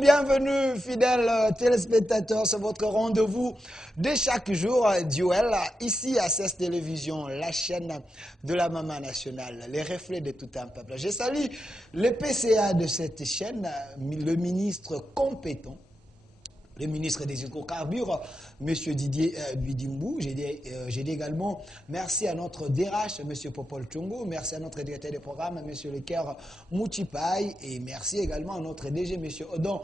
Bienvenue, fidèles téléspectateurs, c'est votre rendez-vous de chaque jour, Duel, ici à CES Télévision, la chaîne de la maman nationale, les reflets de tout un peuple. Je salue le PCA de cette chaîne, le ministre compétent, le ministre des hydrocarbures, M. Didier Bidimbou. J'ai dit également merci à notre DRH, M. Popol Tchongo, merci à notre directeur de programme, M. Leker Moutipaï, et merci également à notre DG, M. Odon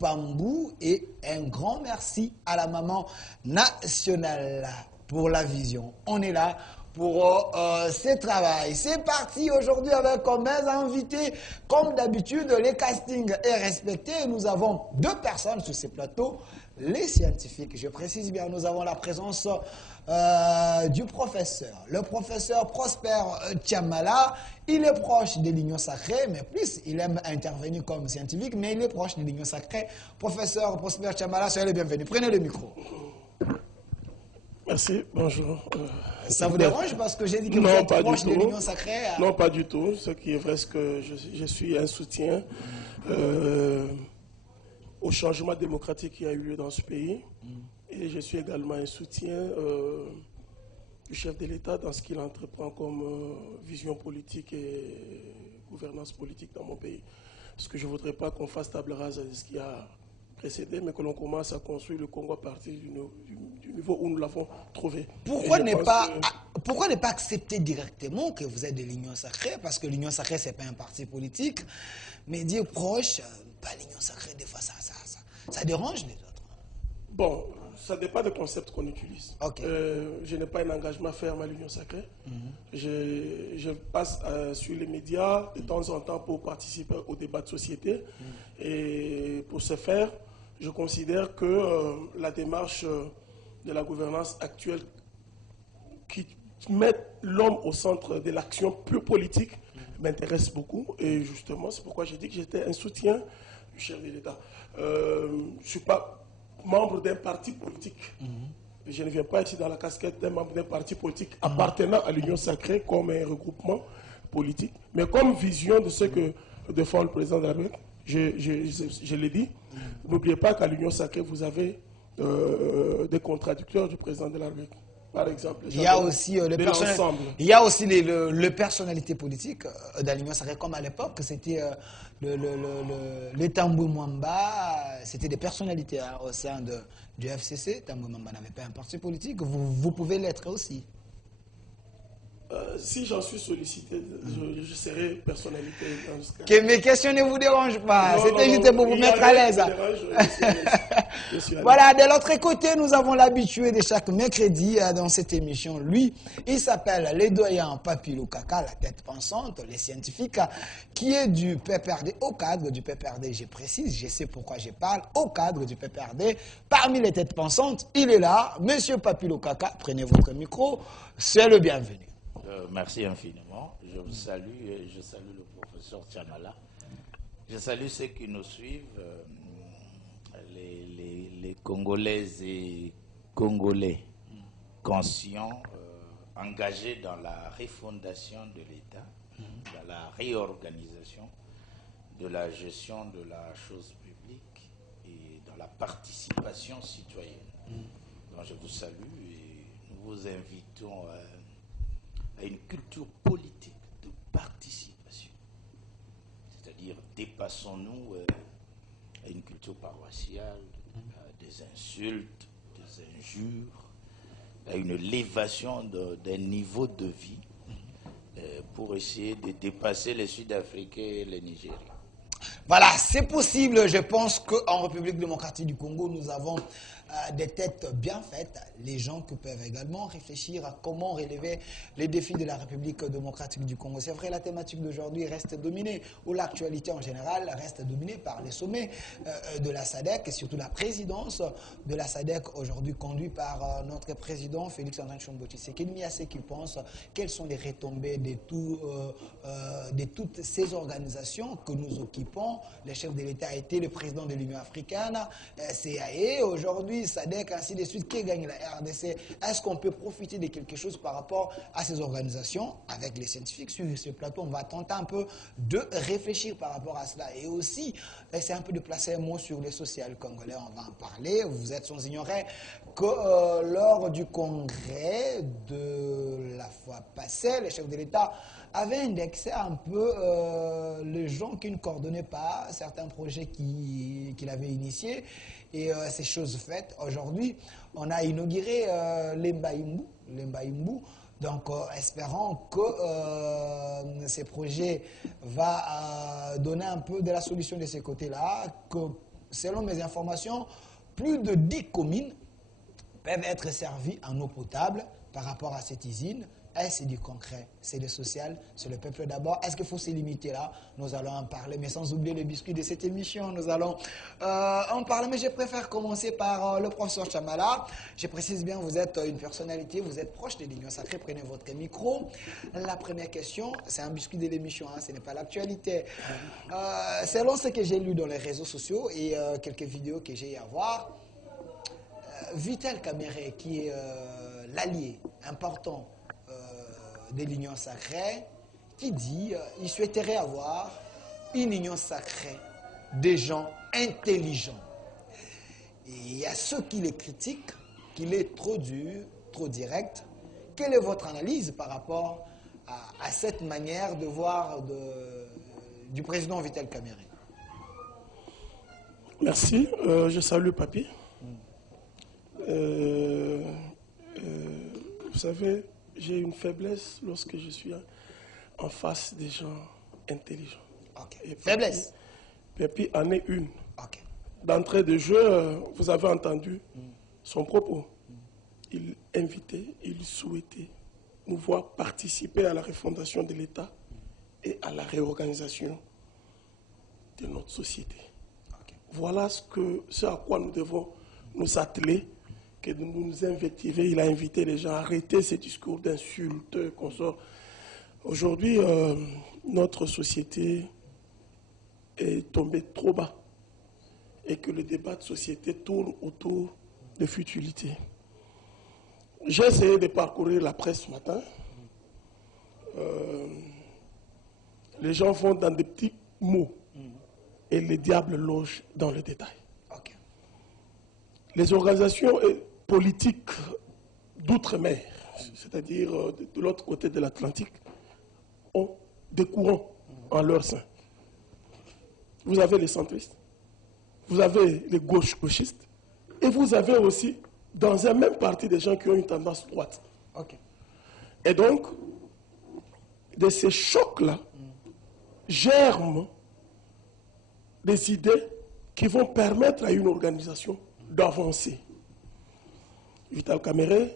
Pambou, et un grand merci à la maman nationale pour la vision. On est là pour ce travail. C'est parti aujourd'hui avec comme invités, comme d'habitude, les castings est respecté. Nous avons deux personnes sur ces plateaux, les scientifiques. Je précise bien, nous avons la présence du professeur, le professeur Prosper Tchamala. Il est proche de l'Union sacrée, mais plus il aime intervenir comme scientifique, mais il est proche de l'Union sacrée. Professeur Prosper Tchamala, soyez le bienvenu. Prenez le micro. Merci, bonjour. Ça vous dérange parce que j'ai dit que vous êtes proche de l'Union sacrée? Non, pas du tout. Ce qui est vrai, c'est que je suis un soutien au changement démocratique qui a eu lieu dans ce pays. Et je suis également un soutien du chef de l'État dans ce qu'il entreprend comme vision politique et gouvernance politique dans mon pays. Parce que je ne voudrais pas qu'on fasse table rase de ce qui a précédé, mais que l'on commence à construire le Congo à partir du niveau où nous l'avons trouvé. Pourquoi ne pas accepter directement que vous êtes de l'Union sacrée? Parce que l'Union sacrée, ce n'est pas un parti politique. Mais dire proche, pas l'Union sacrée, des fois, ça dérange les autres. Bon, ça dépend des concepts qu'on utilise. Okay. Je n'ai pas un engagement ferme à l'Union sacrée. Je passe sur les médias de temps en temps pour participer au débat de société. Et pour ce faire, je considère que la démarche de la gouvernance actuelle qui met l'homme au centre de l'action plus politique m'intéresse beaucoup. Et justement, c'est pourquoi j'ai dit que j'étais un soutien du chef de l'État. Je ne suis pas membre d'un parti politique. Je ne viens pas ici dans la casquette d'un membre d'un parti politique appartenant à l'Union sacrée comme un regroupement politique, mais comme vision de ce que défend le président de la République. Je l'ai dit, n'oubliez pas qu'à l'Union sacrée, vous avez des contradicteurs du président de la République. Par exemple, il y a aussi les personnalités politiques dans l'Union sacrée, comme à l'époque, c'était les Tambou Mwamba, c'était des personnalités au sein du FCC. Tambou Mwamba n'avait pas un parti politique, vous pouvez l'être aussi. Si j'en suis sollicité, je serai personnalité dans ce cas. Que mes questions ne vous dérangent pas. C'était juste pour vous mettre à l'aise. Voilà, de l'autre côté, nous avons l'habitué de chaque mercredi dans cette émission. Lui, il s'appelle le doyen Papilou Kaka, la tête pensante, les scientifiques, qui est du PPRD, au cadre du PPRD, je précise, je sais pourquoi je parle, au cadre du PPRD. Parmi les têtes pensantes, il est là, Monsieur Papilou Kaka, prenez votre micro, c'est le bienvenu. Merci infiniment. Je vous salue et je salue le professeur Tchamala. Je salue ceux qui nous suivent, les Congolaises et Congolais conscients, engagés dans la refondation de l'État, dans la réorganisation de la gestion de la chose publique et dans la participation citoyenne. Donc je vous salue et nous vous invitons à une culture politique de participation. C'est-à-dire, dépassons-nous à une culture paroissiale, à des insultes, des injures, à une élévation d'un niveau de vie pour essayer de dépasser les Sud-Africains et les Nigériens. Voilà, c'est possible. Je pense qu'en République démocratique du Congo, nous avons des têtes bien faites, les gens qui peuvent également réfléchir à comment relever les défis de la République démocratique du Congo. C'est vrai, la thématique d'aujourd'hui reste dominée, ou l'actualité en général reste dominée par les sommets de la SADC et surtout la présidence de la SADC aujourd'hui conduite par notre président Félix-Antoine Tshisekedi. Mais à ce qu'il pense, quelles sont les retombées de toutes ces organisations que nous occupons. Les chefs de l'État étaient le président de l'Union africaine, CAE, aujourd'hui SADC, ainsi de suite. Qui gagne la RDC? Est-ce qu'on peut profiter de quelque chose par rapport à ces organisations? Avec les scientifiques sur ce plateau, on va tenter un peu de réfléchir par rapport à cela. Et aussi, c'est un peu de placer un mot sur les social congolais, on va en parler. Vous êtes sans ignorer que lors du congrès de la fois passée, les chefs de l'État avaient indexé un peu les gens qui ne coordonnaient pas certains projets qu'il avait initiés. Et ces choses faites, aujourd'hui, on a inauguré l'Embaïmbou. Donc, espérons que ces projets vont donner un peu de la solution de ces côtés-là, que selon mes informations, plus de 10 communes peuvent être servies en eau potable par rapport à cette usine. Et c'est du concret, c'est du social, c'est le peuple d'abord. Est-ce qu'il faut se limiter là? Nous allons en parler, mais sans oublier le biscuit de cette émission. Nous allons en parler, mais je préfère commencer par le professeur Chamala. Je précise bien, vous êtes une personnalité, vous êtes proche de l'Union Sacrée, prenez votre micro. La première question, c'est un biscuit de l'émission, hein, ce n'est pas l'actualité. Selon ce que j'ai lu dans les réseaux sociaux et quelques vidéos que j'ai eu à voir, Vital Kamerhe, qui est l'allié important de l'Union Sacrée, qui dit qu'il souhaiterait avoir une Union Sacrée des gens intelligents. Et il y a ceux qui les critiquent, qu'il est trop dur, trop direct. Quelle est votre analyse par rapport à cette manière de voir du président Vital Kamerhe? Merci, je salue Papi. Vous savez, j'ai une faiblesse lorsque je suis en face des gens intelligents. Okay. Faiblesse? Papi en est une. Okay. D'entrée de jeu, vous avez entendu son propos. Il invitait, il souhaitait nous voir participer à la refondation de l'État et à la réorganisation de notre société. Okay. Voilà ce à quoi nous devons nous atteler, que de nous invectiver. Il a invité les gens à arrêter ces discours d'insultes qu'on sort. Aujourd'hui, notre société est tombée trop bas et que le débat de société tourne autour de futilités. J'ai essayé de parcourir la presse ce matin. Les gens vont dans des petits mots et les diables logent dans le détail. Okay. Les organisations politiques d'outre-mer, c'est-à-dire de l'autre côté de l'Atlantique, ont des courants en leur sein. Vous avez les centristes, vous avez les gauchistes, et vous avez aussi, dans un même parti, des gens qui ont une tendance droite. Okay. Et donc, de ces chocs-là, germent des idées qui vont permettre à une organisation d'avancer. Vital Kamerhe,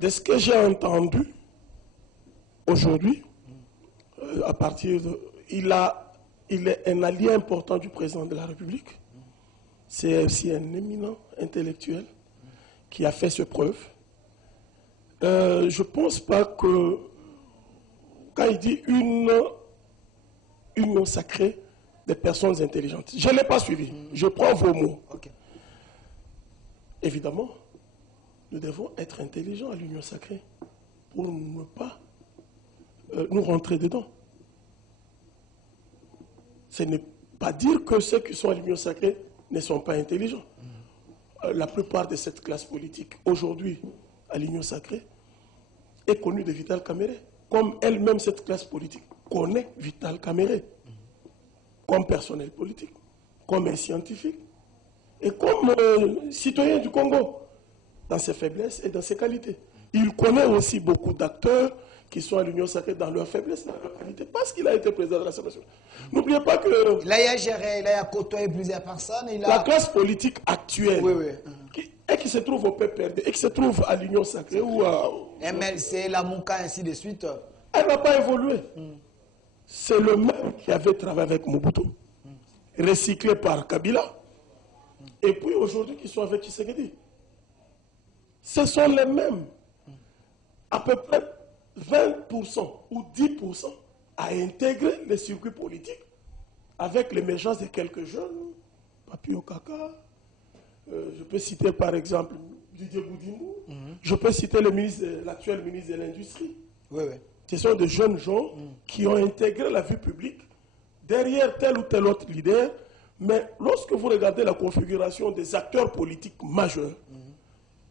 de ce que j'ai entendu aujourd'hui, à partir de... Il est un allié important du président de la République. C'est aussi un éminent intellectuel qui a fait ses preuves. Je ne pense pas que, quand il dit une union sacrée des personnes intelligentes, je ne l'ai pas suivi. Je prends vos mots. Okay. Évidemment, nous devons être intelligents à l'union sacrée pour ne pas nous rentrer dedans. Ce n'est pas dire que ceux qui sont à l'union sacrée ne sont pas intelligents. La plupart de cette classe politique, aujourd'hui, à l'union sacrée, est connue de Vital Kamerhe. Comme elle-même, cette classe politique connaît Vital Kamerhe. Comme personnel politique, comme un scientifique, et comme citoyen du Congo, dans ses faiblesses et dans ses qualités. Il connaît aussi beaucoup d'acteurs qui sont à l'Union sacrée dans leur faiblesse, dans leur qualité, parce qu'il a été président de l'Assemblée nationale. N'oubliez pas que Il a géré, il a côtoyé plusieurs personnes. la classe politique actuelle, Oui, oui. qui se trouve au PPRD, et qui se trouve à l'Union sacrée ou à... MLC, la Mouka, ainsi de suite. Elle n'a pas évolué. C'est le même qui avait travaillé avec Mobutu, recyclé par Kabila, et puis aujourd'hui qui sont avec Tshisekedi. Ce sont les mêmes. À peu près 20% ou 10% à intégrer les circuits politiques avec l'émergence de quelques jeunes, Papio Kaka, je peux citer par exemple Didier Boudimou, je peux citer l'actuel ministre de l'Industrie. Oui, oui. Ce sont des jeunes gens qui ont intégré la vie publique derrière tel ou tel autre leader, mais lorsque vous regardez la configuration des acteurs politiques majeurs,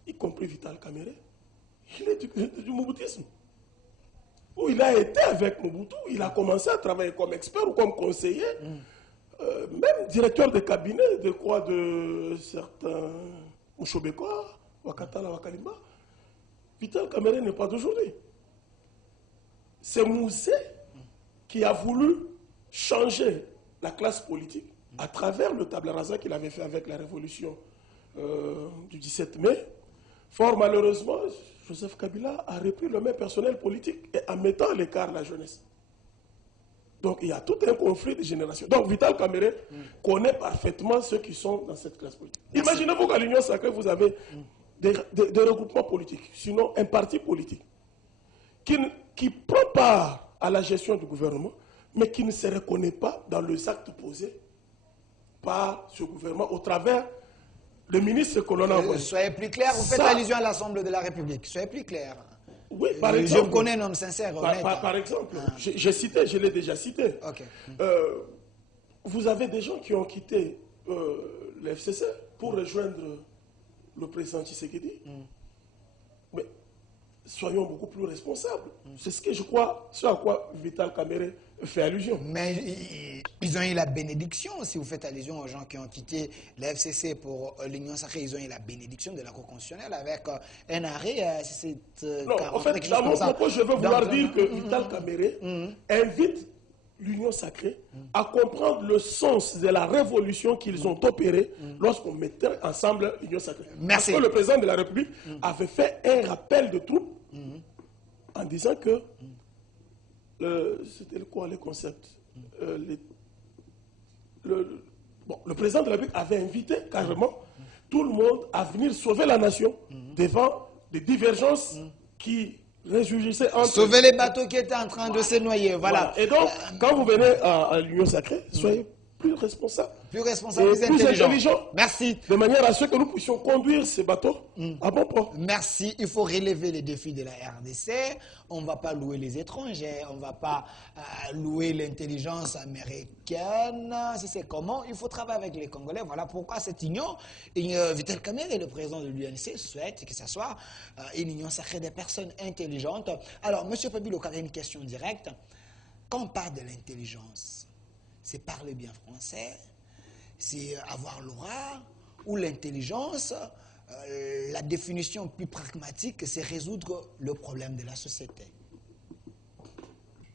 y compris Vital Kamerhe, il est du Mobutisme. Où il a été avec Mobutu, il a commencé à travailler comme expert ou comme conseiller, même directeur de cabinet de certains Mouchobekwa, Wakatala, Wakalimba. Vital Kamerhe n'est pas d'aujourd'hui. C'est Moussé qui a voulu changer la classe politique à travers le table rasa qu'il avait fait avec la révolution du 17 mai. Fort malheureusement, Joseph Kabila a repris le même personnel politique et en mettant à l'écart la jeunesse. Donc il y a tout un conflit de génération. Donc Vital Kamerhe connaît parfaitement ceux qui sont dans cette classe politique. Imaginez-vous qu'à l'Union sacrée, vous avez des regroupements politiques, sinon un parti politique, qui prend part à la gestion du gouvernement, mais qui ne se reconnaît pas dans les actes posés par ce gouvernement au travers le ministre que l'on a envoyé. Soyez plus clair, vous faites allusion à l'Assemblée de la République. Soyez plus clair. Oui, par exemple. Je me connais un homme sincère, honnête. Par exemple, je l'ai déjà cité. Okay. Vous avez des gens qui ont quitté le FCC pour rejoindre le président Tshisekedi. Mais soyons beaucoup plus responsables. C'est ce que je crois, ce à quoi Vital Kamerhe fait allusion. Mais ils ont eu la bénédiction, si vous faites allusion aux gens qui ont quitté la FCC pour l'Union sacrée, ils ont eu la bénédiction de la Cour constitutionnelle avec un arrêt, non, en fait, dans mon propos, je veux vouloir dire que Vital Kamerhe invite l'Union sacrée à comprendre le sens de la révolution qu'ils ont opérée lorsqu'on mettait ensemble l'Union sacrée. Merci. Parce que le président de la République avait fait un rappel de troupes en disant que c'était quoi les concepts le président de la République avait invité carrément tout le monde à venir sauver la nation devant des divergences qui résurgissaient entre... Sauver les bateaux qui étaient en train de se noyer, voilà. Et donc, quand vous venez à l'Union sacrée, soyez plus responsables. Plus responsables, plus intelligents. Merci. De manière à ce que nous puissions conduire ces bateaux à bon port. Merci. Il faut relever les défis de la RDC. On ne va pas louer les étrangers. On ne va pas louer l'intelligence américaine. Si c'est comment, il faut travailler avec les Congolais. Voilà pourquoi cette union, Vital Kamerhe, le président de l'UNC, souhaite que ce soit une union sacrée des personnes intelligentes. Alors, M. Pabilo, une question directe. Quand on parle de l'intelligence, c'est parler bien français, c'est avoir l'aura, ou l'intelligence, la définition plus pragmatique, c'est résoudre le problème de la société.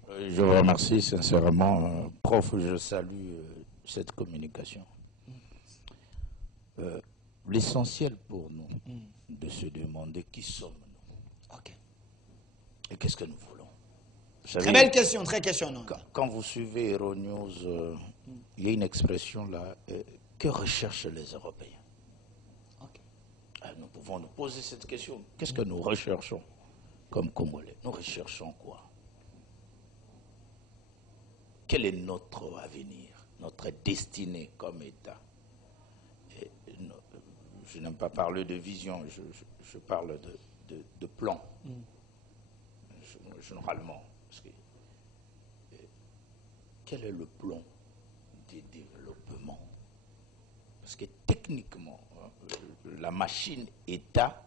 Je vous remercie sincèrement. Prof, je salue cette communication. L'essentiel pour nous, de se demander qui sommes-nous et qu'est-ce que nous voulons. Très belle question, très questionnante. Quand vous suivez Euronews, il y a une expression là, que recherchent les Européens? Nous pouvons nous poser cette question. Qu'est-ce que nous recherchons comme Congolais? Nous recherchons quoi? Quel est notre avenir, notre destinée comme État? Et je n'aime pas parler de vision, je parle de plan, généralement. Quel est le plan de développement? Parce que techniquement, la machine État,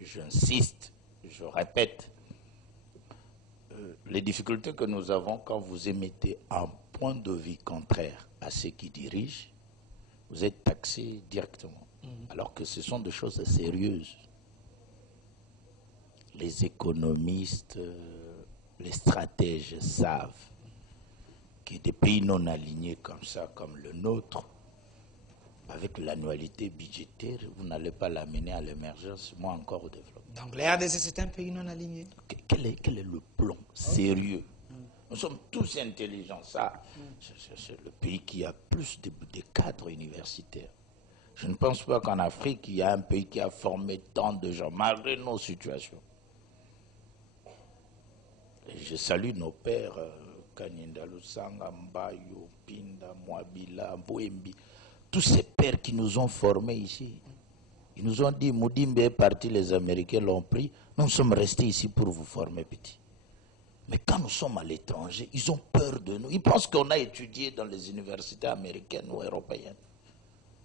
j'insiste, je répète, les difficultés que nous avons quand vous émettez un point de vue contraire à ceux qui dirigent, vous êtes taxé directement. Alors que ce sont des choses sérieuses. Les économistes, les stratèges savent que des pays non alignés comme ça, comme le nôtre, avec l'annualité budgétaire, vous n'allez pas l'amener à l'émergence, moins encore au développement. Donc la RDC, c'est un pays non aligné. Quel est le plan sérieux? Nous sommes tous intelligents. Ça, c'est le pays qui a plus de cadres universitaires. Je ne pense pas qu'en Afrique, il y a un pays qui a formé tant de gens, malgré nos situations. Et je salue nos pères, Kanyinda Lusanga, Mbayo, Pinda, Mwabila, Boembi, tous ces pères qui nous ont formés ici. Ils nous ont dit, Moudimbe est parti, les Américains l'ont pris, nous sommes restés ici pour vous former, petit. Mais quand nous sommes à l'étranger, ils ont peur de nous. Ils pensent qu'on a étudié dans les universités américaines ou européennes.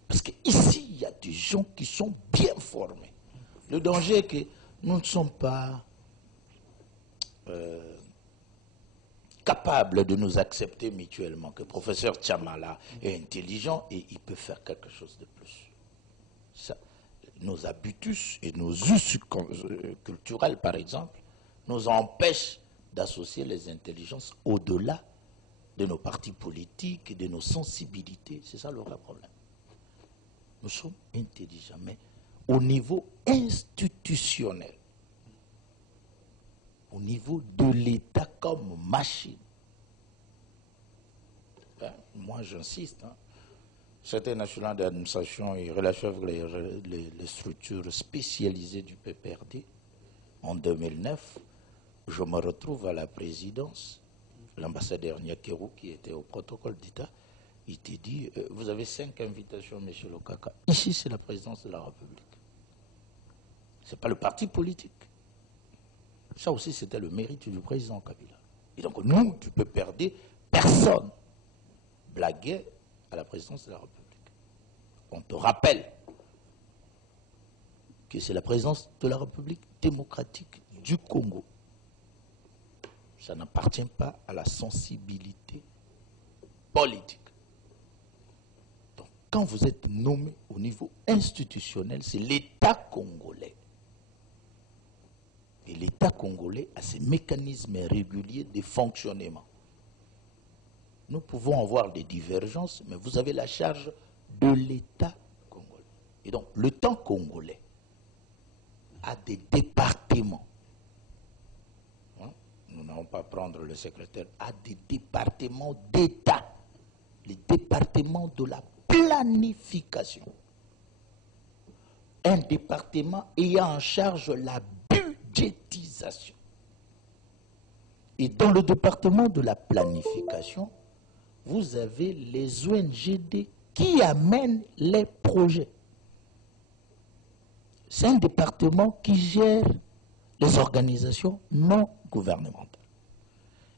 Parce qu'ici, il y a des gens qui sont bien formés. Le danger est que nous ne sommes pas capables de nous accepter mutuellement, que le professeur Tchamala est intelligent et il peut faire quelque chose de plus. Ça, nos habitus et nos us culturels, par exemple, nous empêchent d'associer les intelligences au-delà de nos partis politiques et de nos sensibilités. C'est ça le vrai problème. Nous sommes intelligents, mais au niveau institutionnel, au niveau de l'État comme machine. Moi, j'insiste. C'était national d'administration et relations avec les structures spécialisées du PPRD. En 2009, je me retrouve à la présidence. L'ambassadeur Nyakeru, qui était au protocole d'État, il t'a dit, vous avez 5 invitations, M. Lokaka. Ici, c'est la présidence de la République. Ce n'est pas le parti politique. Ça aussi, c'était le mérite du président Kabila. Et donc, nous, tu peux perdre, personne blaguait à la présidence de la République. On te rappelle que c'est la présidence de la République démocratique du Congo. Ça n'appartient pas à la sensibilité politique. Donc, quand vous êtes nommé au niveau institutionnel, c'est l'État congolais. Et l'État congolais a ses mécanismes réguliers de fonctionnement. Nous pouvons avoir des divergences, mais vous avez la charge de l'État congolais. Et donc, l'État congolais a des départements. Nous n'allons pas prendre le secrétaire, a des départements d'État. Les départements de la planification. Un département ayant en charge la budgétisation. Et dans le département de la planification, vous avez les ONGD qui amènent les projets. C'est un département qui gère les organisations non gouvernementales.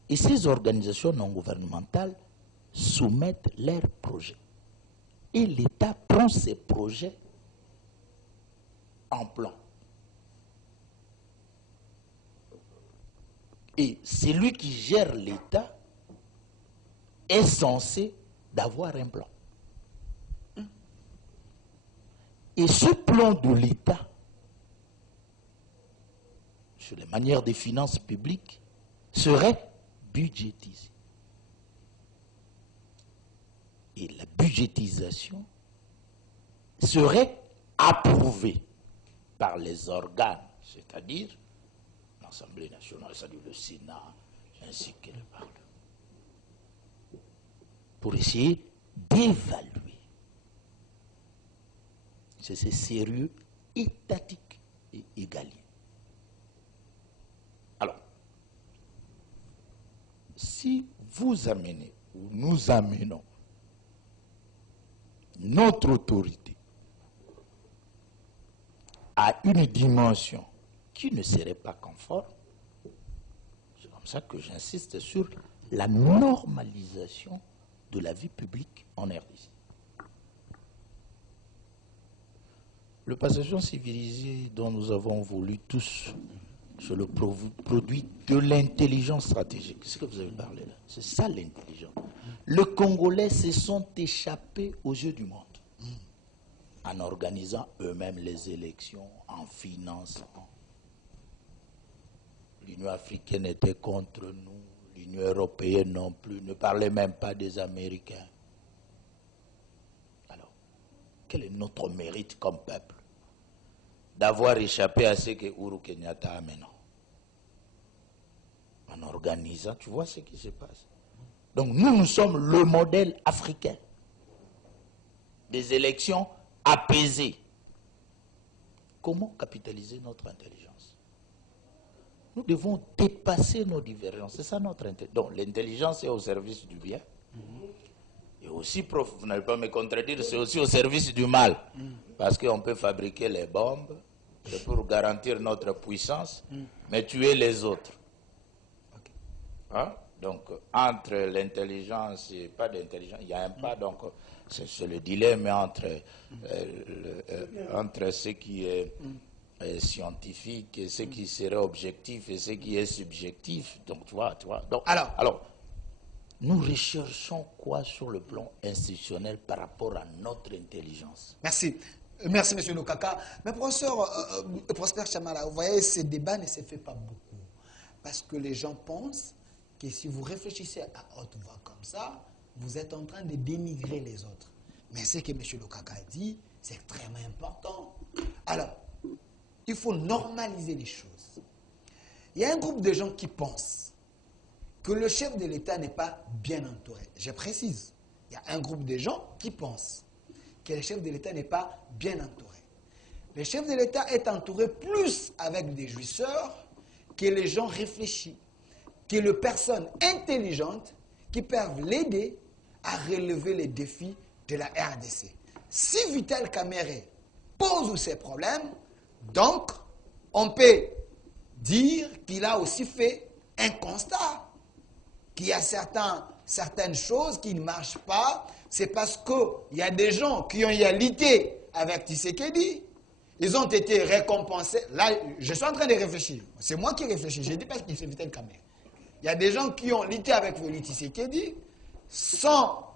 Et ces organisations non gouvernementales soumettent leurs projets. Et l'État prend ces projets en plan. Et celui qui gère l'État est censé d'avoir un plan. Et ce plan de l'État, sur les manières des finances publiques, serait budgétisé. Et la budgétisation serait approuvée par les organes, c'est-à-dire l'Assemblée nationale, c'est-à-dire le Sénat, ainsi que le Parlement, pour essayer d'évaluer. C'est sérieux, étatique et égalien. Alors, si vous amenez, ou nous amenons notre autorité à une dimension qui ne serait pas conforme, c'est comme ça que j'insiste sur la normalisation de la vie publique en RDC. Le passation civilisé dont nous avons voulu tous, c'est le produit de l'intelligence stratégique. C'est ce que vous avez parlé là. C'est ça l'intelligence. Les Congolais se sont échappés aux yeux du monde en organisant eux-mêmes les élections, en finançant L'Union africaine était contre nous, l'Union européenne non plus, ne parlait même pas des Américains. Alors, quel est notre mérite comme peuple d'avoir échappé à ce que Uhuru Kenyatta a maintenant? En organisant, tu vois ce qui se passe. Donc nous sommes le modèle africain des élections apaisées. Comment capitaliser notre intelligence? Nous devons dépasser nos divergences. C'est ça notre intelligence. Donc l'intelligence est au service du bien. Et aussi, prof, vous n'allez pas me contredire, c'est aussi au service du mal. Parce qu'on peut fabriquer les bombes pour garantir notre puissance, mais tuer les autres. Hein? Donc, entre l'intelligence et pas d'intelligence, il y a un pas, donc c'est le dilemme entre ce qui est scientifique et ce qui serait objectif et ce qui est subjectif. Donc, tu vois. Donc, alors, nous recherchons quoi sur le plan institutionnel par rapport à notre intelligence? Merci. Merci, M. Lokaka. Mais professeur Prosper Chamala, vous voyez, ce débat ne se fait pas beaucoup. Parce que les gens pensent que si vous réfléchissez à haute voix comme ça, vous êtes en train de dénigrer les autres. Mais ce que M. Lokaka a dit, c'est extrêmement important. Alors, il faut normaliser les choses. Il y a un groupe de gens qui pensent que le chef de l'État n'est pas bien entouré. Je précise, il y a un groupe de gens qui pensent que le chef de l'État n'est pas bien entouré. Le chef de l'État est entouré plus avec des jouisseurs que les gens réfléchis, que les personnes intelligentes qui peuvent l'aider à relever les défis de la RDC. Si Vital Kamerhe pose ses problèmes, donc on peut dire qu'il a aussi fait un constat, qu'il y a certaines choses qui ne marchent pas. C'est parce qu'il y a des gens qui ont égalité avec Tshisekedi. Ils ont été récompensés. Là, je suis en train de réfléchir. C'est moi qui réfléchis. Je dis pas que c'est Vital Kamerhe. Il y a des gens qui ont lutté avec Félix Tshisekedi sans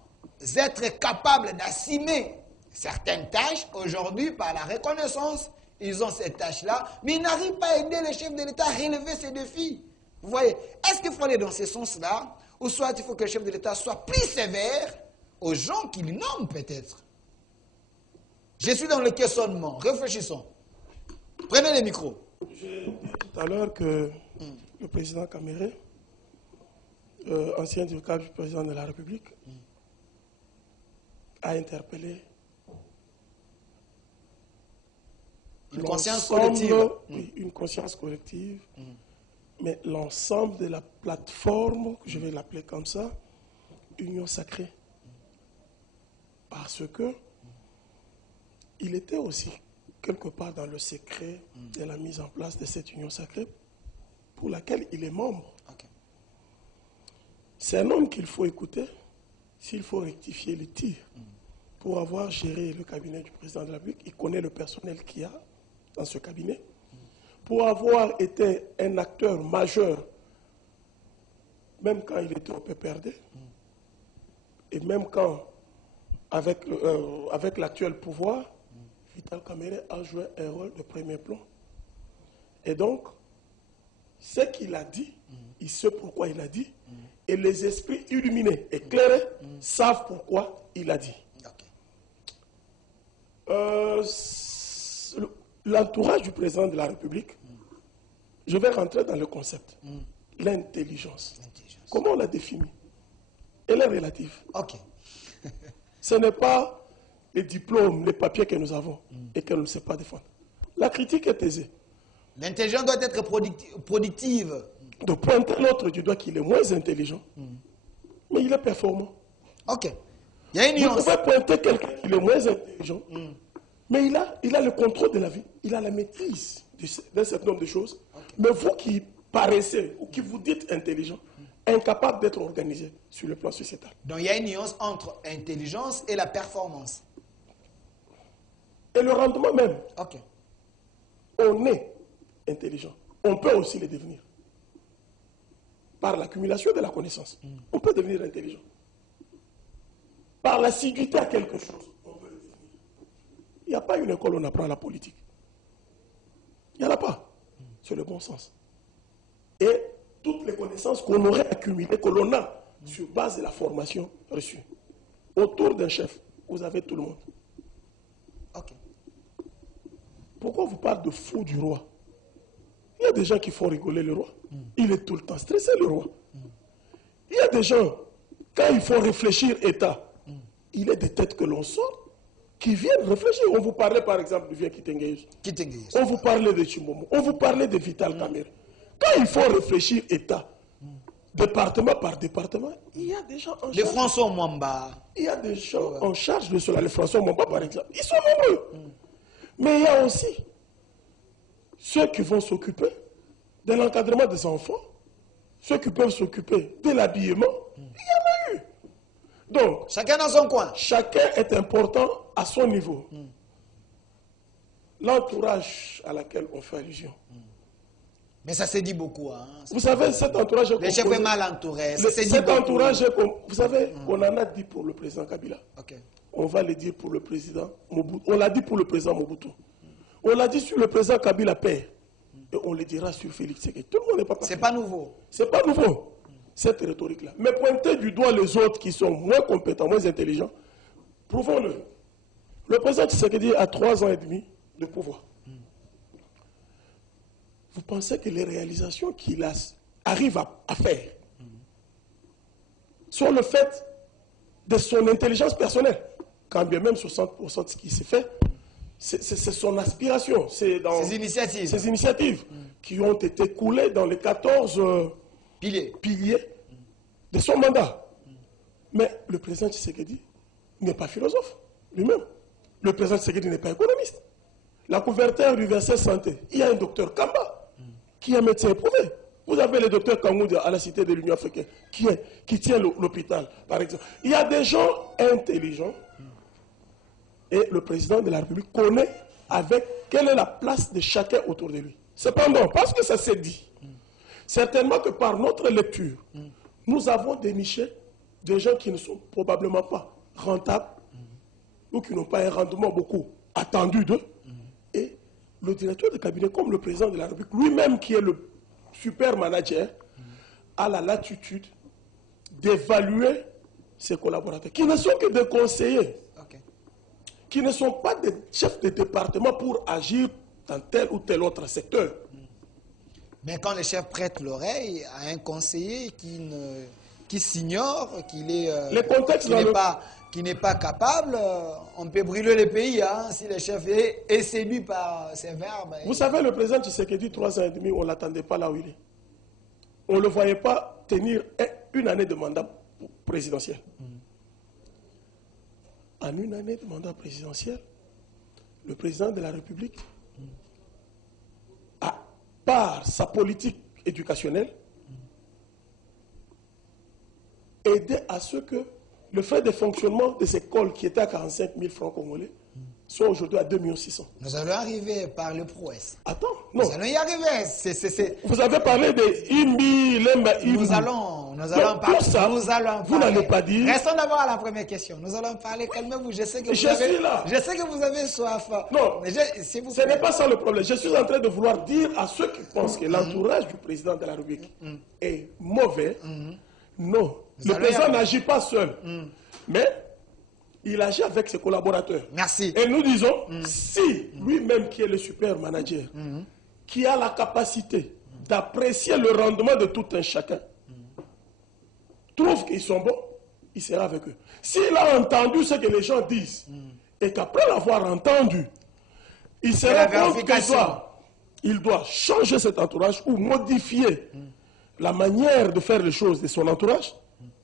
être capables d'assumer certaines tâches. Aujourd'hui, par la reconnaissance, ils ont ces tâches-là, mais ils n'arrivent pas à aider le chef de l'État à relever ces défis. Vous voyez, est-ce qu'il faut aller dans ce sens-là, ou soit il faut que le chef de l'État soit plus sévère aux gens qu'il nomme peut-être? Je suis dans le questionnement. Réfléchissons. Prenez les micros. J'ai dit tout à l'heure que le président Kamerhe, ancien avocat du président de la République, a interpellé une conscience collective. Oui, une conscience collective, mais l'ensemble de la plateforme, je vais l'appeler comme ça, Union Sacrée. Parce que il était aussi quelque part dans le secret de la mise en place de cette Union Sacrée pour laquelle il est membre. Okay. C'est un homme qu'il faut écouter s'il faut rectifier le tir. Pour avoir géré le cabinet du président de la République, il connaît le personnel qu'il y a dans ce cabinet. Pour avoir été un acteur majeur, même quand il était au PPRD, et même quand, avec l'actuel pouvoir, Vital Kamerhe a joué un rôle de premier plan. Et donc, ce qu'il a dit, il sait pourquoi il a dit, et les esprits illuminés, éclairés, savent pourquoi il a dit. L'entourage du président de la République, je vais rentrer dans le concept. L'intelligence. Comment on la définit? Elle est relative. Ok. Ce n'est pas les diplômes, les papiers que nous avons et que nous ne savons pas défendre. La critique est aisée. L'intelligence doit être productive. De pointer l'autre du doigt qu'il est moins intelligent, mais il est performant. Ok. Il y a une nuance. Vous pouvez pointer quelqu'un qui est moins intelligent, mais il a le contrôle de la vie, il a la maîtrise d'un certain nombre de choses. Okay. Mais vous qui paraissez ou qui vous dites intelligent, incapable d'être organisé sur le plan sociétal. Donc il y a une nuance entre intelligence et la performance. Et le rendement même. Ok. On est intelligent. On peut aussi le devenir. Par l'accumulation de la connaissance. On peut devenir intelligent. Par l'assiduité à quelque chose, on peut le devenir. Il n'y a pas une école où on apprend la politique. Il n'y en a pas. C'est le bon sens. Et connaissances qu'on aurait accumulées, que l'on a sur base de la formation reçue. Autour d'un chef, vous avez tout le monde. Ok. Pourquoi on vous parle de fou du roi? Il y a des gens qui font rigoler le roi. Il est tout le temps stressé, le roi. Il y a des gens, quand il faut réfléchir État, il y a des têtes que l'on sort qui viennent réfléchir. On vous parlait par exemple de Vieux Kitengeyus. On vous parlait de Chimbomo. On vous parlait de Vital Kamerhe. Quand il faut réfléchir État, département par département, il y a des gens en charge. Les François Mwamba. Il y a des gens en charge de cela. Les François Mwamba par exemple. Ils sont nombreux. Mais il y a aussi ceux qui vont s'occuper de l'encadrement des enfants, ceux qui peuvent s'occuper de l'habillement. Il y en a eu. Donc, chacun dans son coin. Chacun est important à son niveau. L'entourage à laquelle on fait allusion. Mais ça s'est dit beaucoup. Hein. Vous savez, cet entourage est composé... Les chefs est mal entourés. Cet entourage est vous savez, on en a dit pour le président Kabila. Okay. On va le dire pour le président Mobutu. On l'a dit pour le président Mobutu. On l'a dit sur le président Kabila père. Et on le dira sur Félix Tshisekedi. Tout le monde n'est pas parfait. C'est pas nouveau. C'est pas nouveau, cette rhétorique-là. Mais pointer du doigt les autres qui sont moins compétents, moins intelligents, prouvons-le. Le président Tshisekedi a 3 ans et demi de pouvoir. Vous pensez que les réalisations qu'il arrive à faire sont le fait de son intelligence personnelle, quand bien même 60% de ce qui s'est fait, c'est son aspiration, c'est dans ses initiatives qui ont été coulées dans les 14 piliers de son mandat. Mais le président Tshisekedi n'est pas philosophe lui-même. Le président Tshisekedi n'est pas économiste. La couverture du verset santé, il y a un docteur Kamba qui est un médecin éprouvé. Vous avez le docteur Kangoud à la Cité de l'Union africaine qui tient l'hôpital, par exemple. Il y a des gens intelligents. Et le président de la République connaît avec quelle est la place de chacun autour de lui. Cependant, parce que ça s'est dit, certainement que par notre lecture, nous avons déniché des gens qui ne sont probablement pas rentables ou qui n'ont pas un rendement beaucoup attendu d'eux. Et le directeur de cabinet, comme le président de la République, lui-même qui est le super manager, a la latitude d'évaluer ses collaborateurs, qui ne sont que des conseillers. Qui ne sont pas des chefs de département pour agir dans tel ou tel autre secteur. Mais quand les chefs prêtent l'oreille à un conseiller qui s'ignore, qui n'est pas capable, on peut brûler le pays hein, si le chef est séduit par ses verbes. Vous savez, le président Tshisekedi, 3 ans et demi, on ne l'attendait pas là où il est. On ne le voyait pas tenir 1 année de mandat présidentiel. En 1 année de mandat présidentiel, le président de la République, par sa politique éducationnelle, aidé à ce que le frais de fonctionnement des écoles qui étaient à 45 000 francs congolais soit aujourd'hui à 2 600 000. Nous allons arriver par le prouesse. Attends, non. Nous allons y arriver. Vous avez parlé de Imbi, Lemba, Imbi. Nous allons parler. Ça, vous n'allez pas dire. Restons d'abord à la première question. Nous allons parler. Calmez-vous. Je sais que vous avez soif. Non, si vous ce n'est pas ça le problème. Je suis en train de vouloir dire à ceux qui pensent que l'entourage du président de la République est mauvais. Non. Le président n'agit pas seul. Mais il agit avec ses collaborateurs. Merci. Et nous disons, si lui-même qui est le super manager, qui a la capacité d'apprécier le rendement de tout un chacun, trouve qu'ils sont bons, il sera avec eux. S'il a entendu ce que les gens disent, et qu'après l'avoir entendu, il sera compte qu'il doit changer cet entourage ou modifier la manière de faire les choses de son entourage,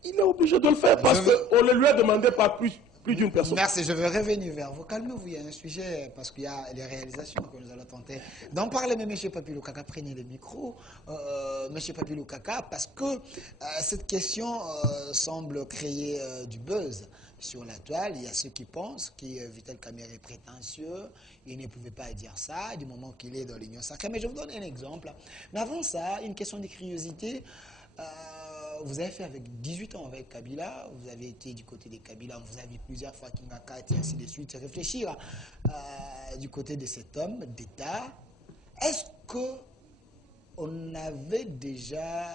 il est obligé de le faire parce qu'on ne lui a demandé pas plus d'une personne. Merci, je vais revenir vers vous. Calmez-vous, il y a un sujet, parce qu'il y a les réalisations que nous allons tenter d'en parler. Mais M. Papilou Kaka, prenez le micro. M. Papilou Kaka, parce que cette question semble créer du buzz sur la toile. Il y a ceux qui pensent que Vital Kamerhe est prétentieux. Il ne pouvait pas dire ça du moment qu'il est dans l'Union sacrée. Mais je vous donne un exemple. Mais avant ça, une question de curiosité. Vous avez fait avec 18 ans avec Kabila, vous avez été du côté des Kabila, vous avez vu plusieurs fois Kingaka et ainsi de suite, réfléchir du côté de cet homme d'État. Est-ce qu'on avait déjà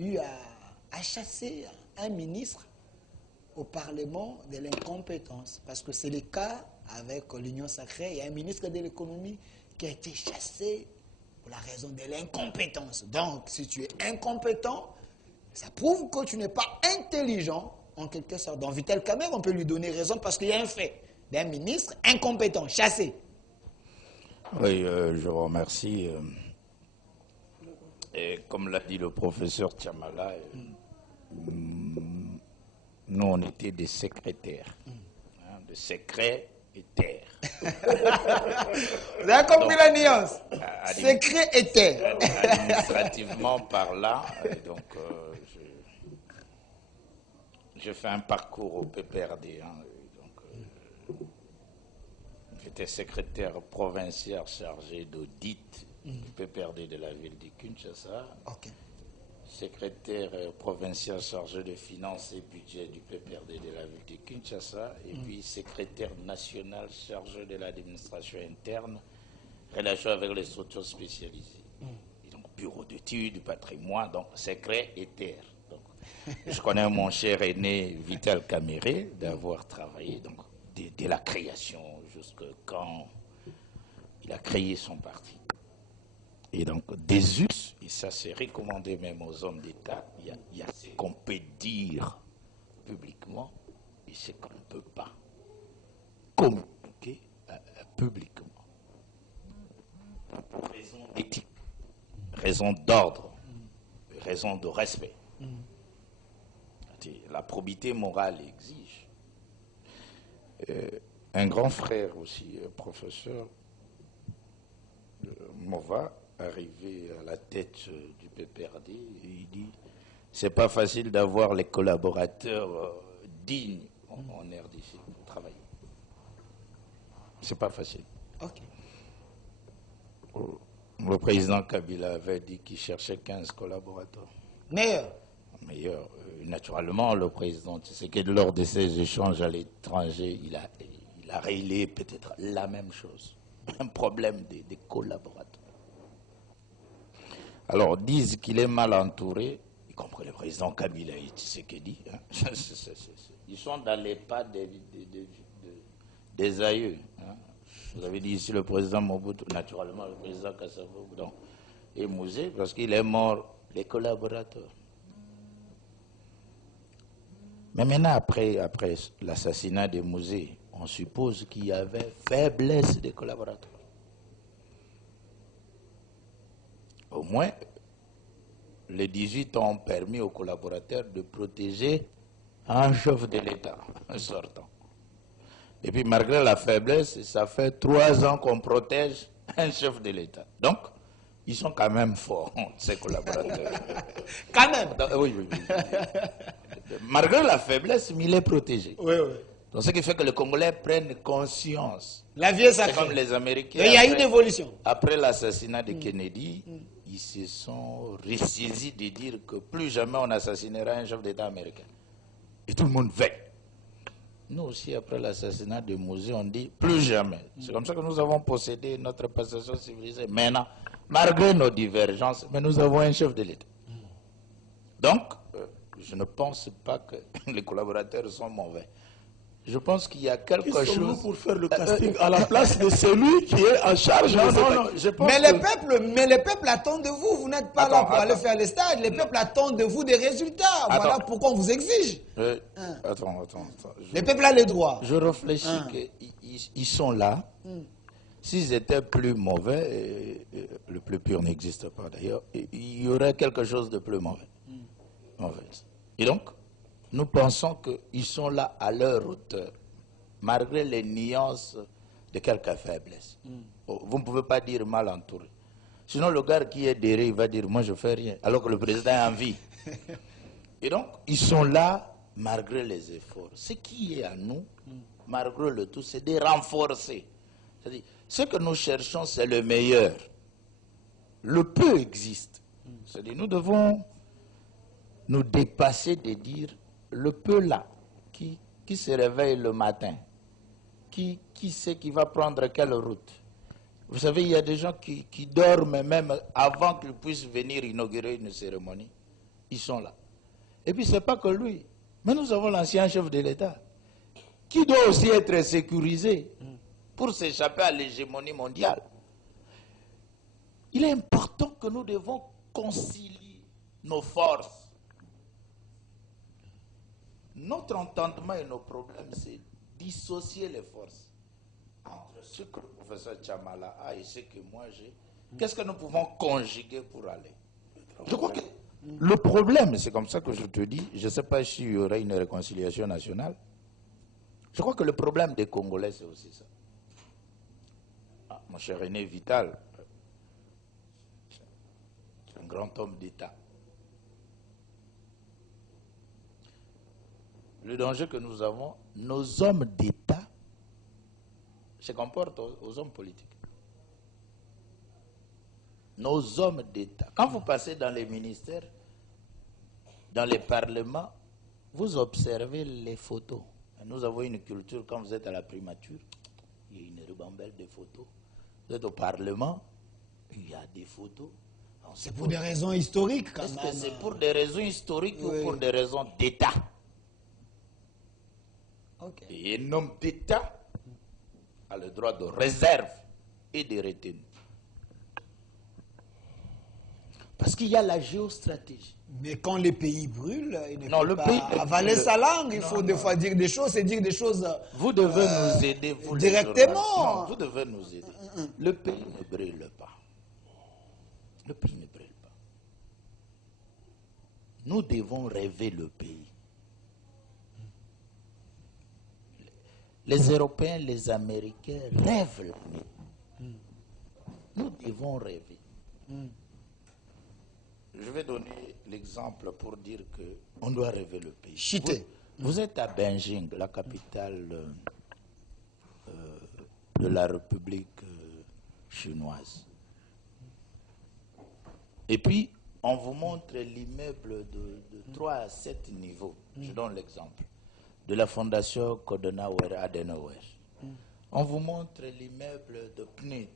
eu à chasser un ministre au Parlement de l'incompétence. Parce que c'est le cas avec l'Union sacrée. Il y a un ministre de l'économie qui a été chassé pour la raison de l'incompétence. Donc, si tu es incompétent, ça prouve que tu n'es pas intelligent, en quelque sorte. Dans Vital Kamerhe, on peut lui donner raison parce qu'il y a un fait d'un ministre incompétent, chassé. Oui, je vous remercie. Et comme l'a dit le professeur Tiamala, nous, on était des secrétaires, de secret et terre. Vous avez compris la nuance? Secret et terre. Administrativement parlant, donc je fais un parcours au PPRD. J'étais secrétaire provincial chargé d'audit du PPRD de la ville de Kinshasa. Okay. Secrétaire provincial chargé de finances et budget du PPRD de la ville de Kinshasa, et puis secrétaire national chargé de l'administration interne, relation avec les structures spécialisées. Et donc bureau d'études, patrimoine, donc secret et terre. Donc, je connais mon cher aîné Vital Kamerhe d'avoir travaillé donc, dès la création jusqu'à quand il a créé son parti. Et donc, des us, et ça c'est recommandé même aux hommes d'État, il y a ce qu'on peut dire publiquement et ce qu'on ne peut pas communiquer publiquement. Raison d'éthique, raison d'ordre, raison de respect. La probité morale exige. Un grand frère aussi, professeur Mova, arrivé à la tête du PPRD, il dit c'est pas facile d'avoir les collaborateurs dignes en RDC pour travailler. C'est pas facile. Okay. Le président Kabila avait dit qu'il cherchait 15 collaborateurs. Meilleur. Naturellement, le président Tshisekedi, lors de ses échanges à l'étranger, il a réglé peut-être la même chose. Un problème des collaborateurs. Alors, disent qu'il est mal entouré, y compris le président Kabila et Tshisekedi. Hein. Ils sont dans les pas des aïeux. Hein. Vous avez dit ici le président Mobutu, naturellement le président Kasavubu, et Mouzé, parce qu'il est mort, les collaborateurs. Mais maintenant, après l'assassinat de Mouzé, on suppose qu'il y avait faiblesse des collaborateurs. Au moins, les 18 ont permis aux collaborateurs de protéger un chef de l'État, un sortant. Et puis, malgré la faiblesse, ça fait 3 ans qu'on protège un chef de l'État. Donc, ils sont quand même forts, ces collaborateurs. Quand même. Oui. Malgré la faiblesse, mais il est protégé. Oui. Donc, ce qui fait que les Congolais prennent conscience. La vie est sacrée. C'est comme les Américains. Il y a eu une évolution. Après l'assassinat de Kennedy, ils se sont ressaisis de dire que plus jamais on assassinera un chef d'État américain. Et tout le monde veille. Nous aussi, après l'assassinat de Mouzé, on dit plus jamais. C'est comme ça que nous avons possédé notre passation civilisée. Maintenant, malgré nos divergences, mais nous avons un chef de l'État. Donc, je ne pense pas que les collaborateurs sont mauvais. Je pense qu'il y a quelque chose... Qui sommes-nous pour faire le casting à la place de celui qui est en charge? Non, je pense mais le peuple attend de vous. Vous n'êtes pas là pour aller faire les stages. Le peuple attend de vous des résultats. Voilà pourquoi on vous exige. Attends. Le peuple a les droits. Je réfléchis qu'ils sont là. S'ils étaient plus mauvais, le plus pur n'existe pas d'ailleurs, il y aurait quelque chose de plus mauvais. En fait. Et donc, nous pensons qu'ils sont là à leur hauteur, malgré les nuances de quelques faiblesses. Vous ne pouvez pas dire mal entouré. Sinon, le gars qui est derrière, il va dire, moi je ne fais rien, alors que le président est en vie. Et donc, ils sont là malgré les efforts. Ce qui est à nous, malgré le tout, c'est de renforcer. C'est-à-dire, ce que nous cherchons, c'est le meilleur. Le peu existe. C'est-à-dire, nous devons nous dépasser de dire, le peu là, qui se réveille le matin, qui sait qui va prendre quelle route. Vous savez, il y a des gens qui dorment même avant qu'ils puissent venir inaugurer une cérémonie. ils sont là. Et puis, ce n'est pas que lui. Mais nous avons l'ancien chef de l'État, qui doit aussi être sécurisé pour s'échapper à l'hégémonie mondiale. Il est important que nous devons concilier nos forces. Notre entendement et nos problèmes, c'est dissocier les forces entre ce que le professeur Chamala a et ce que moi j'ai. Qu'est-ce que nous pouvons conjuguer pour aller? Je crois que le problème, c'est comme ça que je te dis, je ne sais pas s'il y aura une réconciliation nationale. Je crois que le problème des Congolais, c'est aussi ça. Ah, mon cher René Vital, c'est un grand homme d'État. Le danger que nous avons, nos hommes d'État se comportent aux hommes politiques. Nos hommes d'État. Quand vous passez dans les ministères, dans les parlements, vous observez les photos. Nous avons une culture, quand vous êtes à la primature, il y a une ribambelle de photos. Vous êtes au Parlement, il y a des photos. C'est pour des raisons historiques, quand même. Est-ce que c'est pour des raisons historiques ou pour des raisons d'État? Okay. Et un homme d'État a le droit de réserve et de retenue. Parce qu'il y a la géostratégie. Mais quand les pays brûlent, il ne faut pas avaler sa langue. Il faut des fois dire des choses et dire des choses. Vous devez nous aider, vous directement. Vous devez nous aider. Le pays ne brûle pas. Le pays ne brûle pas. Nous devons rêver le pays. Les Européens, les Américains rêvent l'année. Nous devons rêver. Je vais donner l'exemple pour dire qu'on doit rêver le pays. Vous êtes à Beijing, la capitale de la République chinoise. Et puis, on vous montre l'immeuble de 3 à 7 niveaux. Je donne l'exemple. De la fondation Konrad Adenauer. On vous montre l'immeuble de PNUD.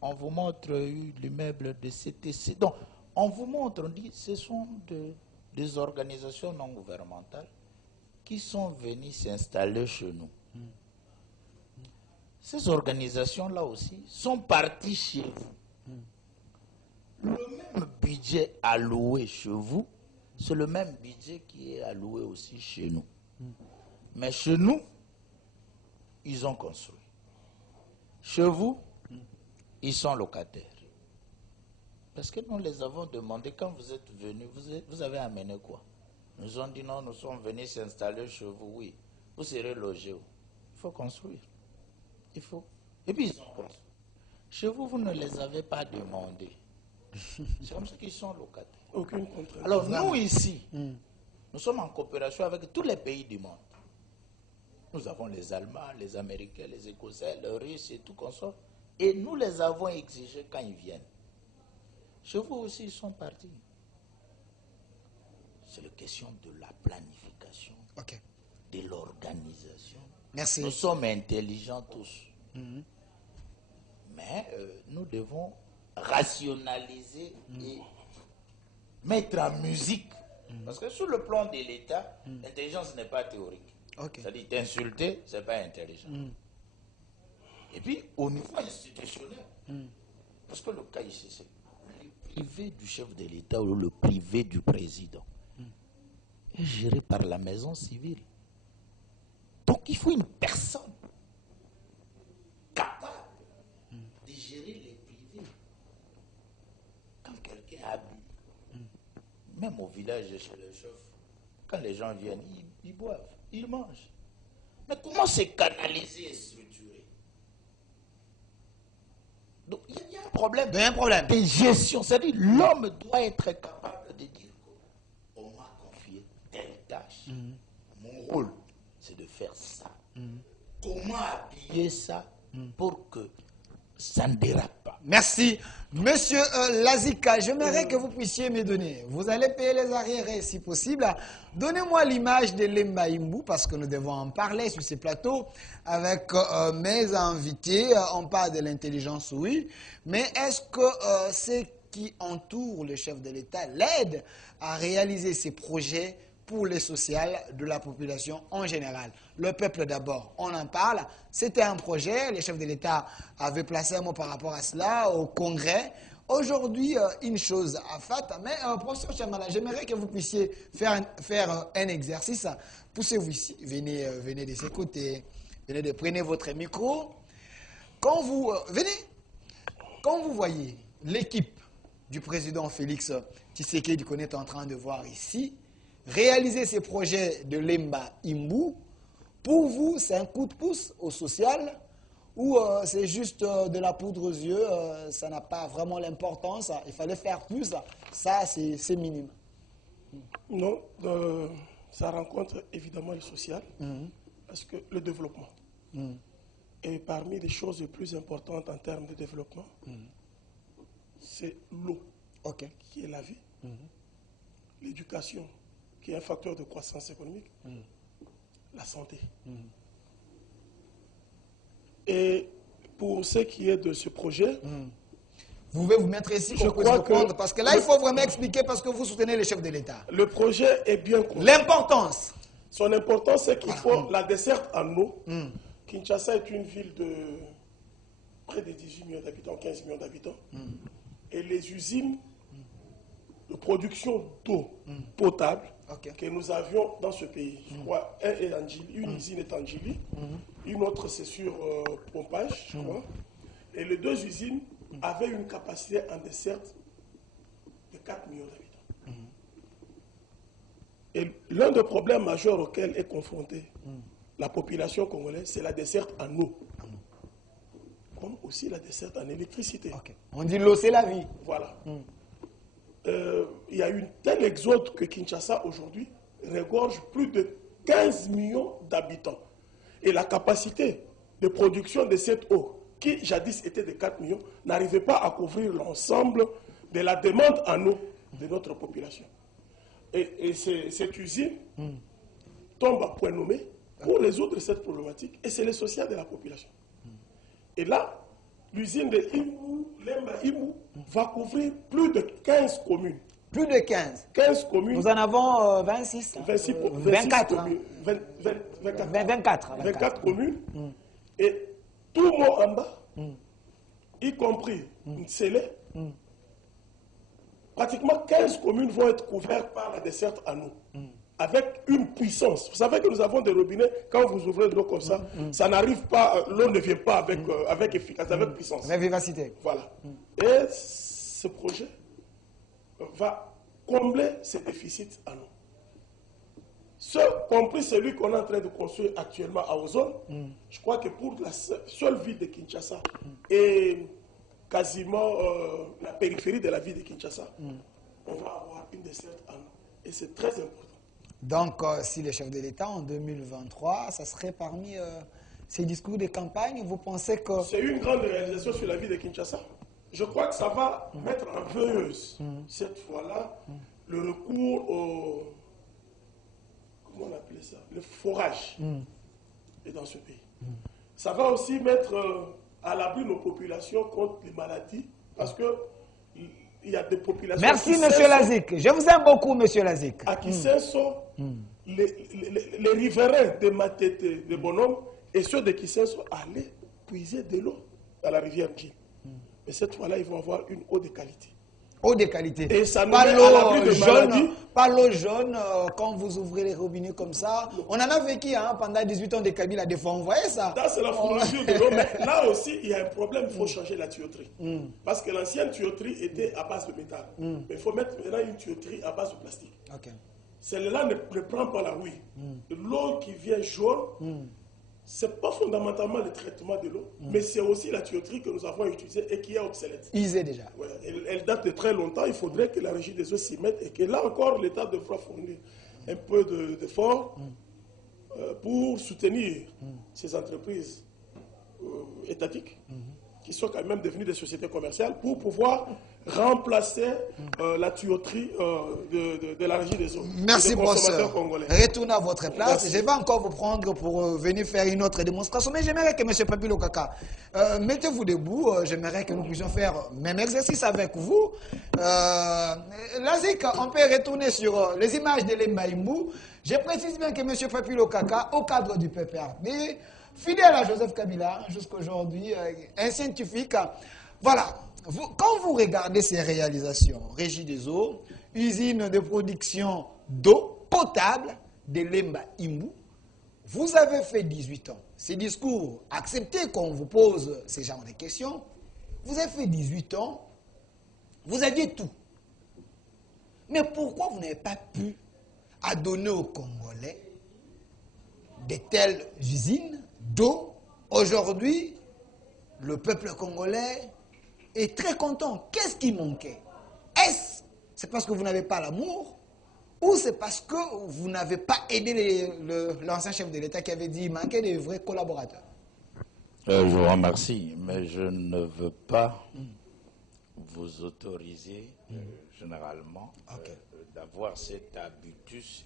On vous montre l'immeuble de CTC. Donc, on vous montre, on dit, ce sont des organisations non gouvernementales qui sont venues s'installer chez nous. Ces organisations-là aussi sont parties chez vous. Le même budget alloué chez vous, c'est le même budget qui est alloué aussi chez nous. Mais chez nous, ils ont construit. Chez vous, ils sont locataires. Parce que nous les avons demandé, quand vous êtes venus, vous avez amené quoi? Nous ont dit non, nous sommes venus s'installer chez vous, oui. Vous serez logés. Il faut construire. Il faut. Et puis ils ont construit. Chez vous, vous ne les avez pas demandés. C'est comme ça qu'ils sont locataires. Aucune contrainte. Alors nous ici, nous sommes en coopération avec tous les pays du monde. Nous avons les Allemands, les Américains, les Écossais, les Russes et tout consort. Et nous les avons exigés quand ils viennent. Chez vous aussi, ils sont partis. C'est la question de la planification, de l'organisation. Merci. Nous sommes intelligents tous. Mais nous devons rationaliser et mettre en musique. Parce que sur le plan de l'État, l'intelligence n'est pas théorique. C'est-à-dire t'insulter, ce n'est pas intelligent. Et puis, au niveau institutionnel, parce que le cas ici, c'est le privé du chef de l'État ou le privé du président est géré par la maison civile. Donc, il faut une personne capable de gérer les privés. Quand quelqu'un habille, même au village chez le chef, quand les gens viennent, ils boivent, ils mangent. Mais comment c'est canalisé et structuré? Donc, il y a un problème. Il y a un problème de gestion. C'est-à-dire l'homme doit être capable de dire qu'on m'a confié telle tâche. Mon rôle, c'est de faire ça. Comment habiller ça pour que ça ne dérape pas? Merci. Monsieur Lazika, j'aimerais que vous puissiez me donner. Vous allez payer les arriérés si possible. Donnez-moi l'image de Lemba Imbou parce que nous devons en parler sur ces plateaux avec mes invités. On parle de l'intelligence, oui. Mais est-ce que c'est qui entourent le chef de l'État l'aident à réaliser ses projets pour le social de la population en général. Le peuple d'abord, on en parle. C'était un projet, le chef de l'État avait placé un mot par rapport à cela au Congrès. Aujourd'hui, une chose à fait, mais professeur Chamala, j'aimerais que vous puissiez faire un exercice. Poussez-vous ici, venez de ce côté, prenez votre micro. Quand vous voyez l'équipe du président Félix Tshisekedi qu'on est en train de voir ici, réaliser ces projets de Lemba Imbu, pour vous, c'est un coup de pouce au social ou c'est juste de la poudre aux yeux, ça n'a pas vraiment l'importance, il fallait faire plus, ça c'est minime. Non, ça rencontre évidemment le social, parce que le développement. Et parmi les choses les plus importantes en termes de développement, c'est l'eau, qui est la vie, l'éducation, qui est un facteur de croissance économique, la santé. Et pour ce qui est de ce projet, vous pouvez vous mettre ici je crois que parce que là, il faut vraiment expliquer parce que vous soutenez les chefs de l'État. Le projet est bien compris. L'importance. Son importance, c'est qu'il faut la desserte en eau. Kinshasa est une ville de près de 18 millions d'habitants, 15 millions d'habitants. Et les usines de production d'eau potable que nous avions dans ce pays, je crois, une usine est en Djili, une autre c'est sur pompage, je crois. Et les deux usines avaient une capacité en desserte de 4 millions d'habitants. Et l'un des problèmes majeurs auxquels est confrontée la population congolaise, c'est la desserte en eau. Comme aussi la desserte en électricité. On dit l'eau, c'est la vie. Voilà. Il y a une telle exode que Kinshasa, aujourd'hui, regorge plus de 15 millions d'habitants. Et la capacité de production de cette eau, qui jadis était de 4 millions, n'arrivait pas à couvrir l'ensemble de la demande en eau de notre population. Et cette usine tombe à point nommé pour résoudre cette problématique. Et c'est le social de la population. Et là, l'usine de Lemba Imbu va couvrir plus de 15 communes. Plus de 15. 15 communes. Nous en avons 26. 24 communes. 24 communes. Et tout le monde en bas, y compris Nsele, pratiquement 15 communes vont être couvertes par la desserte en eau. Avec une puissance. Vous savez que nous avons des robinets, quand vous ouvrez de l'eau comme ça, ça n'arrive pas, l'eau ne vient pas avec efficacité, avec puissance. Avec vivacité. Voilà. Et ce projet va combler ces déficits en eau. Compris celui qu'on est en train de construire actuellement à Ozone, je crois que pour la seule ville de Kinshasa et quasiment la périphérie de la ville de Kinshasa, on va avoir une desserte en eau. Et c'est très important. Donc, si le chef de l'État en 2023, ça serait parmi ces discours de campagne, vous pensez que... C'est une grande réalisation sur la ville de Kinshasa. Je crois que ça va mettre en veilleuse, cette fois-là, le recours au... Comment on appelait ça? Le forage est dans ce pays. Ça va aussi mettre à l'abri nos populations contre les maladies, parce que il y a des populations... Merci, M. Lazik. Je vous aime beaucoup, M. Lazik. À Kisenso, les riverains de Matete, de Bonhomme, et ceux de Kisenso allaient puiser de l'eau dans la rivière Djil. Mais cette fois-là, ils vont avoir une eau de qualité. Eau de qualité. Et ça pas l'eau jaune, pas l'eau jaune quand vous ouvrez les robinets comme ça. On en a vécu pendant 18 ans de Kabila, des fois on voyait ça. Là, c'est la fourniture de l'eau, mais là aussi, il y a un problème, il faut changer la tuyauterie. Parce que l'ancienne tuyauterie était à base de métal. Mais il faut mettre maintenant une tuyauterie à base de plastique. Celle-là ne prend pas la houille. L'eau qui vient jaune, ce n'est pas fondamentalement le traitement de l'eau, mais c'est aussi la tuyauterie que nous avons utilisée et qui est obsolète. Usée déjà. Ouais, elle date de très longtemps, il faudrait que la régie des eaux s'y mette et que là encore, l'État devra fournir un peu d'efforts pour soutenir ces entreprises étatiques qui sont quand même devenues des sociétés commerciales pour pouvoir remplacer la tuyauterie de la régie des eaux. Merci, des consommateurs congolais. Retournez à votre place. Merci. Je vais encore vous prendre pour venir faire une autre démonstration. Mais j'aimerais que M. Papi Lokaka, mettez-vous debout. J'aimerais que nous puissions faire le même exercice avec vous. Lazik, on peut retourner sur les images de l'Embaïmbou. Je précise bien que M. Papi Lokaka, au cadre du PPRD, fidèle à Joseph Kabila jusqu'à aujourd'hui, un scientifique. Voilà. Quand vous regardez ces réalisations, Régie des eaux, usine de production d'eau potable de l'Emba Imbu, vous avez fait 18 ans. Ces discours, acceptez qu'on vous pose ce genre de questions. Vous avez fait 18 ans, vous aviez tout. Mais pourquoi vous n'avez pas pu donner aux Congolais de telles usines d'eau? Aujourd'hui, le peuple congolais est très content. Qu'est-ce qui manquait? Est-ce c'est parce que vous n'avez pas l'amour ou c'est parce que vous n'avez pas aidé l'ancien chef de l'État qui avait dit qu'il manquait de vrais collaborateurs? Je vous remercie, mais je ne veux pas vous autoriser généralement d'avoir cet habitus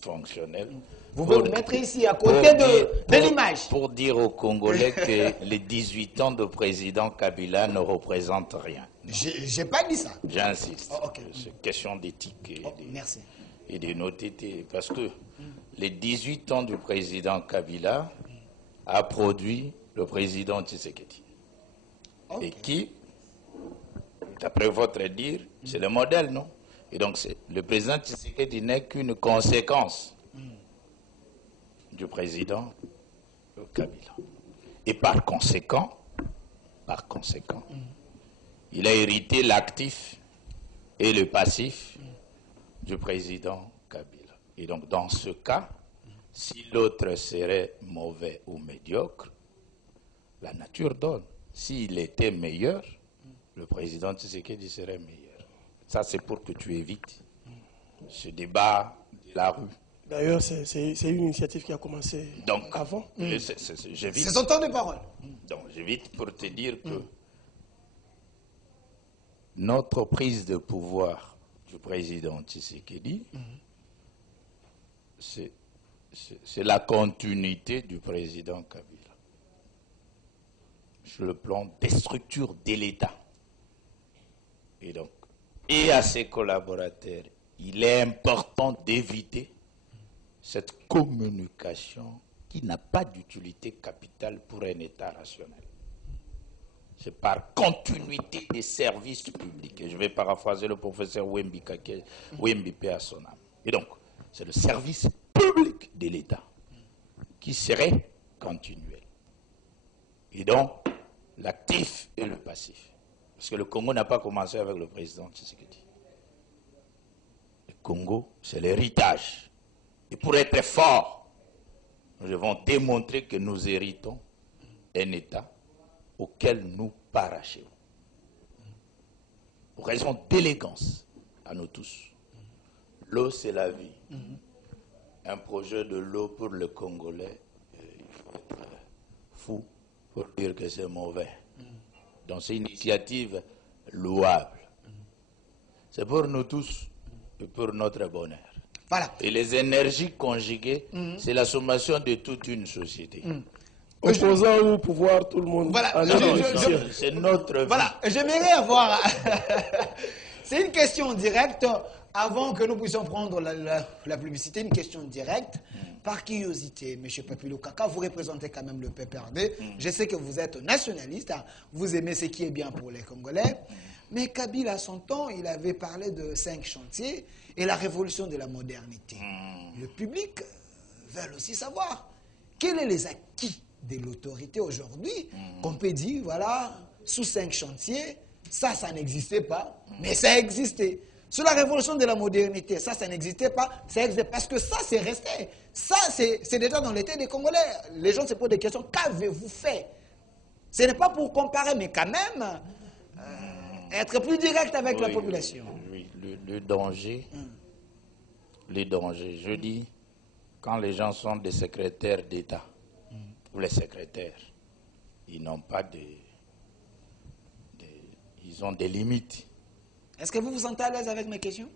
fonctionnel. Vous pouvez vous mettre ici à côté de l'image. Pour dire aux Congolais que les 18 ans de président Kabila ne représentent rien. Je n'ai pas dit ça. J'insiste. C'est question d'éthique et d'honnêteté. Parce que les 18 ans du président Kabila a produit le président Tshisekedi. Et qui, d'après votre dire, c'est le modèle, non? Et donc, le président Tshisekedi n'est qu'une conséquence du président Kabila. Et par conséquent, il a hérité l'actif et le passif du président Kabila. Et donc, dans ce cas, si l'autre serait mauvais ou médiocre, la nature donne. S'il était meilleur, le président Tshisekedi serait meilleur. Ça, c'est pour que tu évites ce débat de la rue. D'ailleurs, c'est une initiative qui a commencé avant. C'est son temps de parole. Donc, j'évite pour te dire que notre prise de pouvoir du président Tshisekedi, c'est la continuité du président Kabila. Sur le plan des structures de l'État. Et donc, et à ses collaborateurs, il est important d'éviter cette communication qui n'a pas d'utilité capitale pour un État rationnel. C'est par continuité des services publics. Et je vais paraphraser le professeur Wembi à son âme. Et donc, c'est le service public de l'État qui serait continuel. Et donc, l'actif et le passif. Parce que le Congo n'a pas commencé avec le président Tshisekedi. Le Congo, c'est l'héritage. Et pour être fort, nous devons démontrer que nous héritons un État auquel nous parachons. Pour raison d'élégance à nous tous. L'eau, c'est la vie. Un projet de l'eau pour le Congolais, il faut être fou pour dire que c'est mauvais. Donc c'est une initiative louable. C'est pour nous tous et pour notre bonheur. Voilà. Et les énergies conjuguées, c'est la sommation de toute une société. Opposant au pouvoir, tout le monde. Voilà. C'est notre vie. Voilà. J'aimerais avoir... C'est une question directe. Avant que nous puissions prendre la publicité, une question directe. Par curiosité, M. Papi Lokaka, vous représentez quand même le PPRD. Je sais que vous êtes nationaliste, hein. Vous aimez ce qui est bien pour les Congolais. Mais Kabila, à son temps, il avait parlé de 5 chantiers et la révolution de la modernité. Le public veut aussi savoir quels sont les acquis de l'autorité aujourd'hui qu'on peut dire, voilà, sous 5 chantiers, ça n'existait pas, mais ça existait. Sur la révolution de la modernité, ça n'existait pas, ça existait parce que ça, c'est resté. Ça, c'est déjà dans l'état des Congolais. Les gens se posent des questions, qu'avez-vous fait? Ce n'est pas pour comparer, mais quand même, être plus direct avec la population. Oui, le danger, je dis, quand les gens sont des secrétaires d'État, ou les secrétaires, ils n'ont pas ils ont des limites. Est-ce que vous vous sentez à l'aise avec mes questions?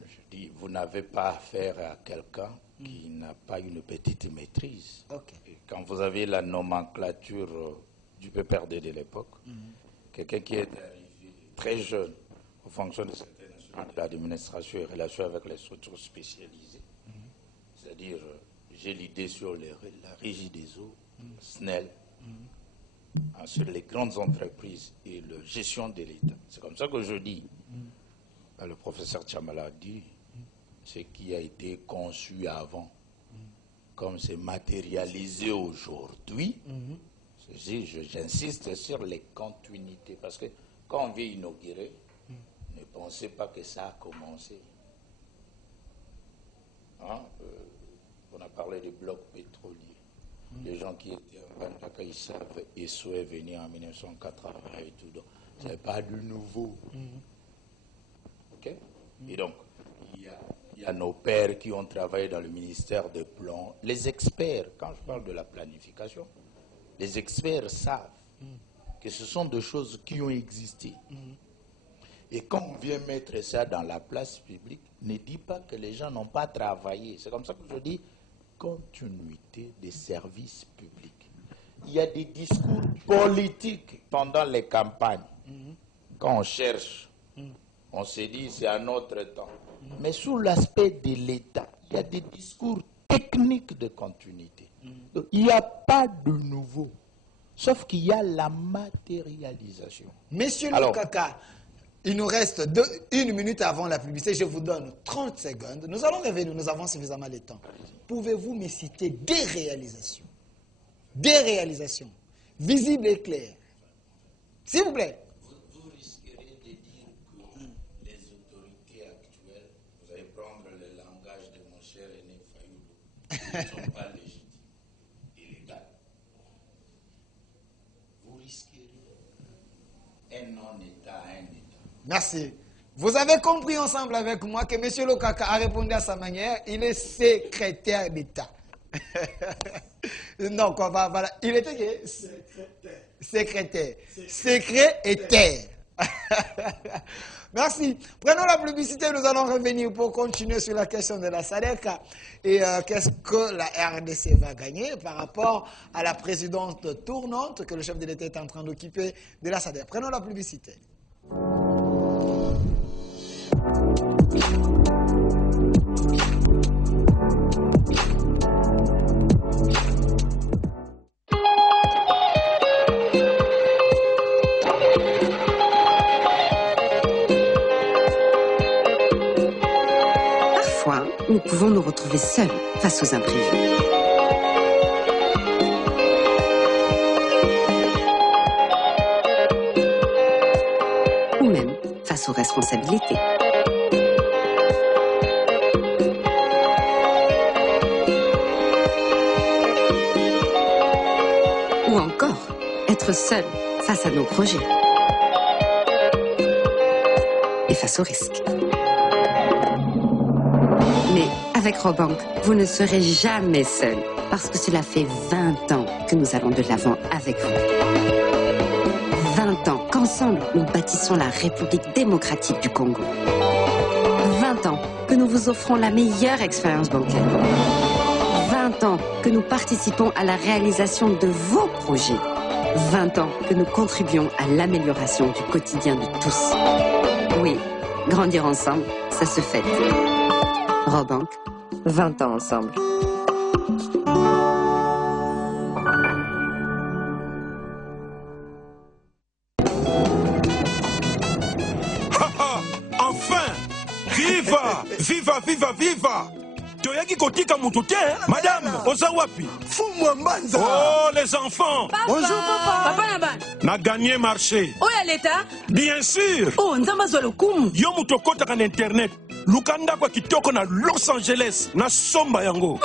Je dis, vous n'avez pas affaire à quelqu'un qui n'a pas une petite maîtrise. Et quand vous avez la nomenclature du PPRD de l'époque, quelqu'un qui est arrivé très jeune aux fonctions de certaines nationales de l'administration et relations avec les structures spécialisées, c'est-à-dire, j'ai l'idée sur la Régie des eaux, SNEL, sur les grandes entreprises et la gestion de l'État. C'est comme ça que je dis, le professeur Tchamala a dit, ce qui a été conçu avant, comme c'est matérialisé aujourd'hui, j'insiste sur les continuités, parce que quand on vient inaugurer, ne pensez pas que ça a commencé. Hein? On a parlé des blocs pétroliers. Les gens qui étaient en Bandaka, ils savent, ESSO est venu en 1980 et tout. Donc, ce n'est pas du nouveau. OK? Et donc, il y a nos pères qui ont travaillé dans le ministère des Plans. Les experts, quand je parle de la planification, les experts savent que ce sont des choses qui ont existé. Et quand on vient mettre ça dans la place publique, ne dit pas que les gens n'ont pas travaillé. C'est comme ça que je dis continuité des services publics. Il y a des discours politiques pendant les campagnes. Quand on cherche, on se dit c'est un autre temps. Mais sous l'aspect de l'État, il y a des discours techniques de continuité. Donc, il n'y a pas de nouveau. Sauf qu'il y a la matérialisation. Monsieur Lokaka, il nous reste 1 minute avant la publicité. Je vous donne 30 secondes. Nous allons revenir, nous avons suffisamment de temps. Pouvez-vous me citer des réalisations visibles et claires? S'il vous plaît. Vous risquerez de dire que les autorités actuelles, vous allez prendre le langage de mon cher Aîné Fayoulou, ne sont pas légitimes et légales. Vous risquerez un non-État à un État. Merci. Vous avez compris ensemble avec moi que M. Lokaka a répondu à sa manière. Il est secrétaire d'État. Non, quoi, voilà. Il était secrétaire. Secret et terre. Merci. Prenons la publicité, nous allons revenir pour continuer sur la question de la SADC et qu'est-ce que la RDC va gagner par rapport à la présidente tournante que le chef de l'État est en train d'occuper de la SADC. Prenons la publicité. Parfois, nous pouvons nous retrouver seuls face aux imprévus. Ou même face aux responsabilités. Ou encore, être seul face à nos projets. Et face aux risques. Mais avec Robank, vous ne serez jamais seul, parce que cela fait 20 ans que nous allons de l'avant avec vous. 20 ans qu'ensemble, nous bâtissons la République démocratique du Congo. 20 ans que nous vous offrons la meilleure expérience bancaire. 20 ans que nous participons à la réalisation de vos projets. 20 ans que nous contribuons à l'amélioration du quotidien de tous. Oui, grandir ensemble, ça se fête. Robank, 20 ans ensemble. Enfin! Viva! Viva, viva, viva! Toyaki kotika mutu te, madame, oza wapi? Fumwa Mbanza. Oh, les enfants! Papa. Bonjour, papa. Papa Naban. Na gagné marché. Oya l'État? Bien sûr! Oh, nzamba zwa lokumu. Yo mutu okotaka na internet. Lukanda kwa kitoko na Los Angeles, na somba yango.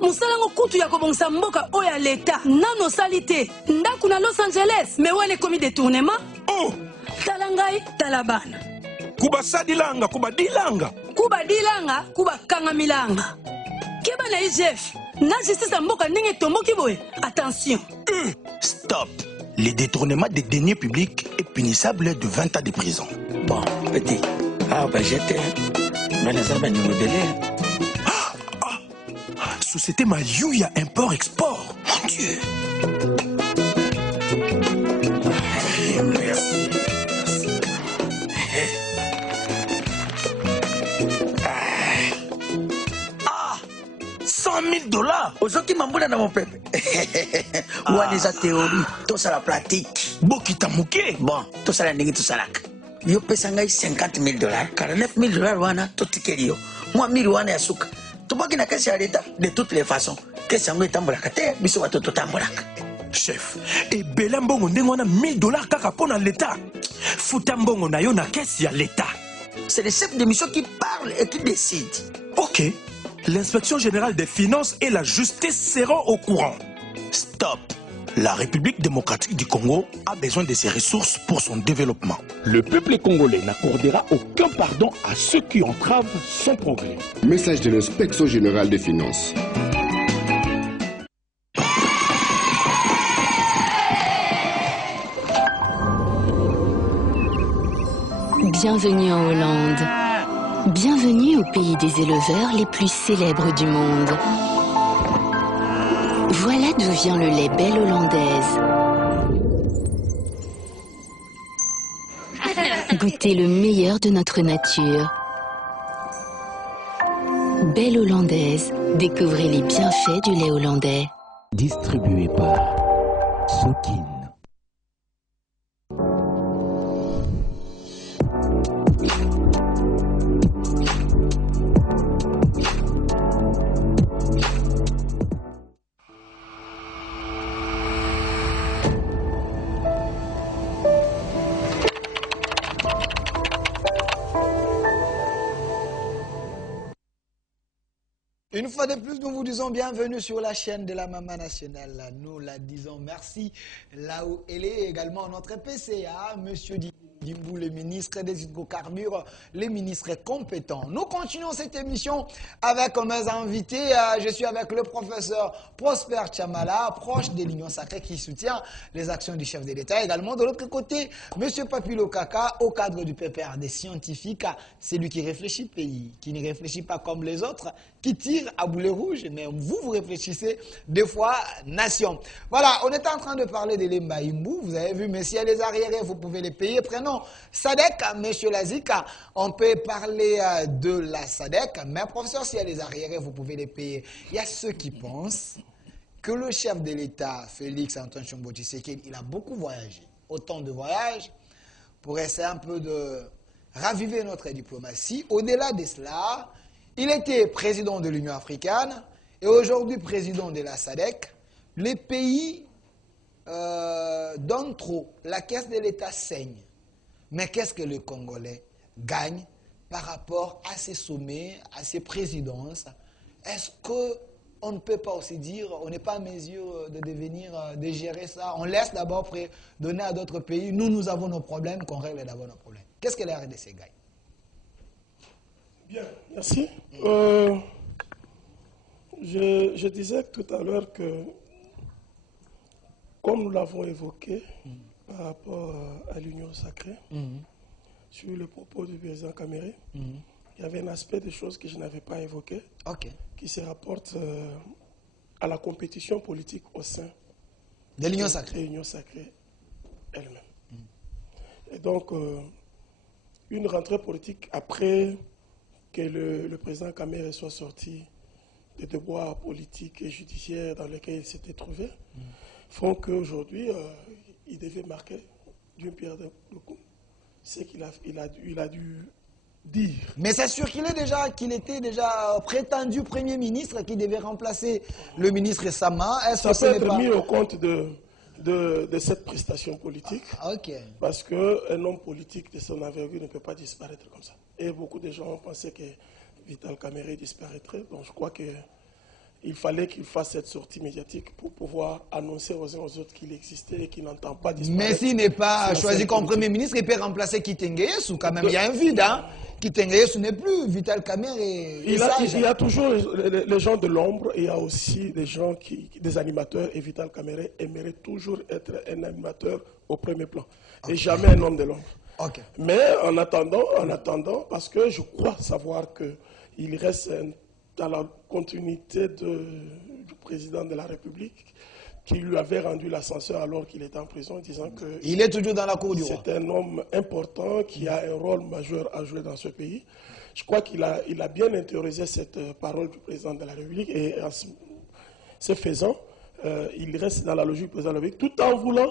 Musalango kutu ya kobongisa mboka oya l'État. Nano sali te. Ndaku na Los Angeles. Me wane komi détournement? Oh! Talangai, talabana. Kuba sadilanga, kuba dilanga. Kuba dilanga, kuba kangamilanga. Keba na IGF. Na justice mboka ndenge tomboki boye. Attention. Stop. le détournement des deniers publics est punissable de 20 ans de prison. Bon, petit. Ah, bah j'étais. Société Mayuya Import-Export. Mon Dieu. Merci. 100 000 dollars. Aujourd'hui, Mamboula dans mon peuple. Ou à des théories, tout ça la pratique. Bokita Mouké. Bon, tout ça la négi, tout ça la. Yo pesanga 50 000 dollars, 49 000 dollars, wana, tout ticket. Moi, 1000 wana ya souk. Tu vois qu'il y a qu'à l'État, de toutes les façons. Qu'est-ce que c'est que biso wa toto tambolaka. Chef, et Belambongo ndengwana 1000 dollars kaka pour l'État. Foutambongo na yo na caisse ya l'État. C'est le chef de mission qui parle et qui décide. Ok. L'inspection générale des finances et la justice seront au courant. Stop. La République démocratique du Congo a besoin de ses ressources pour son développement. Le peuple congolais n'accordera aucun pardon à ceux qui entravent son progrès. Message de l'inspection générale des finances. Bienvenue en Hollande. Bienvenue au pays des éleveurs les plus célèbres du monde. Voilà d'où vient le lait Belle Hollandaise. Goûtez le meilleur de notre nature. Belle Hollandaise, découvrez les bienfaits du lait hollandais. Distribué par Sokin. Une fois de plus, nous vous disons bienvenue sur la chaîne de la Maman Nationale. Nous la disons merci là où elle est. Également notre PCA, M. Dimbou, le ministre des hydrocarbures, les ministres compétents. Nous continuons cette émission avec mes invités. Je suis avec le professeur Prosper Chamala, proche de l'Union Sacrée, qui soutient les actions du chef de l'État. Également, de l'autre côté, M. Papilo Kaka, au cadre du PPR des scientifiques, c'est lui qui réfléchit pays, qui ne réfléchit pas comme les autres, qui tire à boulet rouge, mais vous réfléchissez deux fois nation. Voilà, on est en train de parler de l'Embaïmbou. Vous avez vu, messieurs les arriérés, vous pouvez les payer. Prenons SADC, monsieur Lazika, on peut parler de la SADC, mais professeur, s'il y a les arriérés, vous pouvez les payer. Il y a ceux qui pensent que le chef de l'État, Félix Antoine Tshombo Tshisekedi, il a beaucoup voyagé. Autant de voyages pour essayer un peu de raviver notre diplomatie. Au-delà de cela, il était président de l'Union africaine et aujourd'hui président de la SADC. Les pays donnent trop. La caisse de l'État saigne. Mais qu'est-ce que le Congolais gagne par rapport à ces sommets, à ces présidences? Est-ce qu'on ne peut pas aussi dire, on n'est pas à mesure de devenir, de gérer ça? On laisse d'abord donner à d'autres pays. Nous avons nos problèmes, qu'on règle d'abord nos problèmes. Qu'est-ce que la RDC gagne? Bien, merci. Je disais tout à l'heure que, comme nous l'avons évoqué par rapport à l'Union sacrée, sur le propos du président Kamere, il y avait un aspect des choses que je n'avais pas évoqué, qui se rapporte à la compétition politique au sein de l'Union sacrée. L'Union sacrée elle-même. Et donc, une rentrée politique après que le président Kamere soit sorti des déboires politiques et judiciaires dans lesquels il s'était trouvé, font qu'aujourd'hui, il devait marquer d'une pierre deux coups. C'est qu'il a dû dire. Mais c'est sûr qu'il était déjà prétendu Premier ministre qui devait remplacer le ministre Sama. Ça peut être mis au compte de cette prestation politique. Parce qu'un homme politique de son envergure ne peut pas disparaître comme ça. Et beaucoup de gens ont pensé que Vital Kamerhe disparaîtrait. Donc je crois qu'il fallait qu'il fasse cette sortie médiatique pour pouvoir annoncer aux uns aux autres qu'il existait et qu'il n'entend pas disparaître. Mais s'il n'est pas choisi comme Premier ministre, il peut remplacer Kitenge Yesu quand même. Il y a un vide, hein. Kitengeye, ce n'est plus Vital Kamerhe et il y a toujours les gens de l'ombre, et il y a aussi des gens des animateurs, et Vital Kamerhe aimerait toujours être un animateur au premier plan, et jamais un homme de l'ombre. Mais en attendant, parce que je crois savoir qu'il reste dans la continuité du président de la République, qui lui avait rendu l'ascenseur alors qu'il était en prison, disant que... Il est toujours dans la cour du roi. C'est un homme important qui a un rôle majeur à jouer dans ce pays. Je crois qu'il a bien intériorisé cette parole du président de la République, et en ce faisant, il reste dans la logique du président de la République, tout en voulant,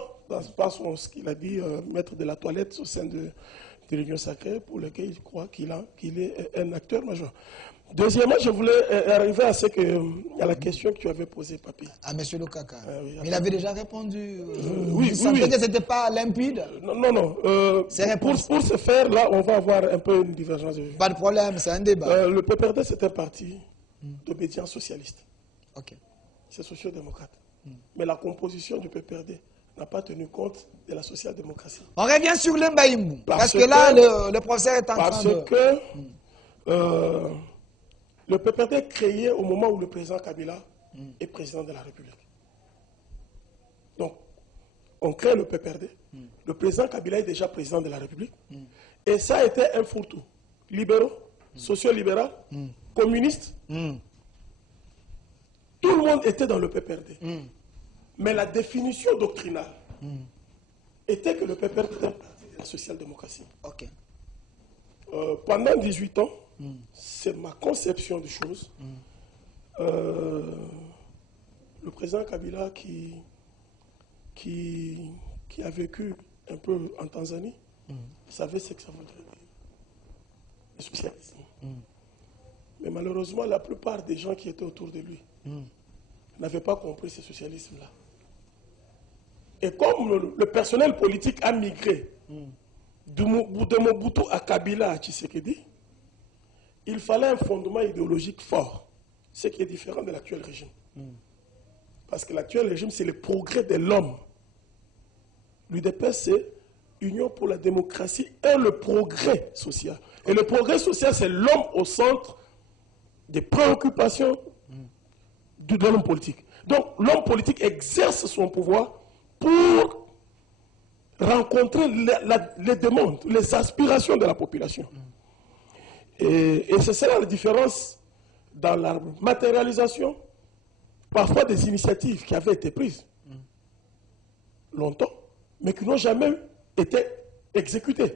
par ce qu'il a dit, mettre de la toilette au sein de l'Union sacrée, pour lequel il croit qu'il est un acteur majeur. Deuxièmement, je voulais arriver à la question que tu avais posée, Papi. À M. Lokaka. Oui, il avait déjà répondu. Oui. Que ce n'était pas limpide. Non. Pour ce faire, là, on va avoir un peu une divergence de vue. Pas de problème, c'est un débat. Le PPRD, c'est un parti d'obédience socialiste. C'est sociodémocrate. Mais la composition du PPRD n'a pas tenu compte de la social-démocratie. On revient sur l'Embaïmbou. Parce que là, le professeur est en train de... Parce que le PPRD est créé au moment où le président Kabila est président de la République. Donc, on crée le PPRD. Le président Kabila est déjà président de la République. Et ça a été un fourre-tout. Libéraux, socio-libéral, communistes. Tout le monde était dans le PPRD. Mais la définition doctrinale était que le PPRD était un parti de la social-démocratie. Pendant 18 ans, c'est ma conception des choses. Le président Kabila qui a vécu un peu en Tanzanie savait ce que ça voudrait dire, le socialisme. Mais malheureusement, la plupart des gens qui étaient autour de lui n'avaient pas compris ce socialisme-là. Et comme le personnel politique a migré de Mobutu à Kabila à Tshisekedi, il fallait un fondement idéologique fort, ce qui est différent de l'actuel régime. Parce que l'actuel régime, c'est le progrès de l'homme. L'UDPS, c'est Union pour la démocratie et le progrès social. Et le progrès social, c'est l'homme au centre des préoccupations de l'homme politique. Donc, l'homme politique exerce son pouvoir pour rencontrer les demandes, les aspirations de la population. Et c'est ça la différence dans la matérialisation, parfois des initiatives qui avaient été prises longtemps, mais qui n'ont jamais été exécutées.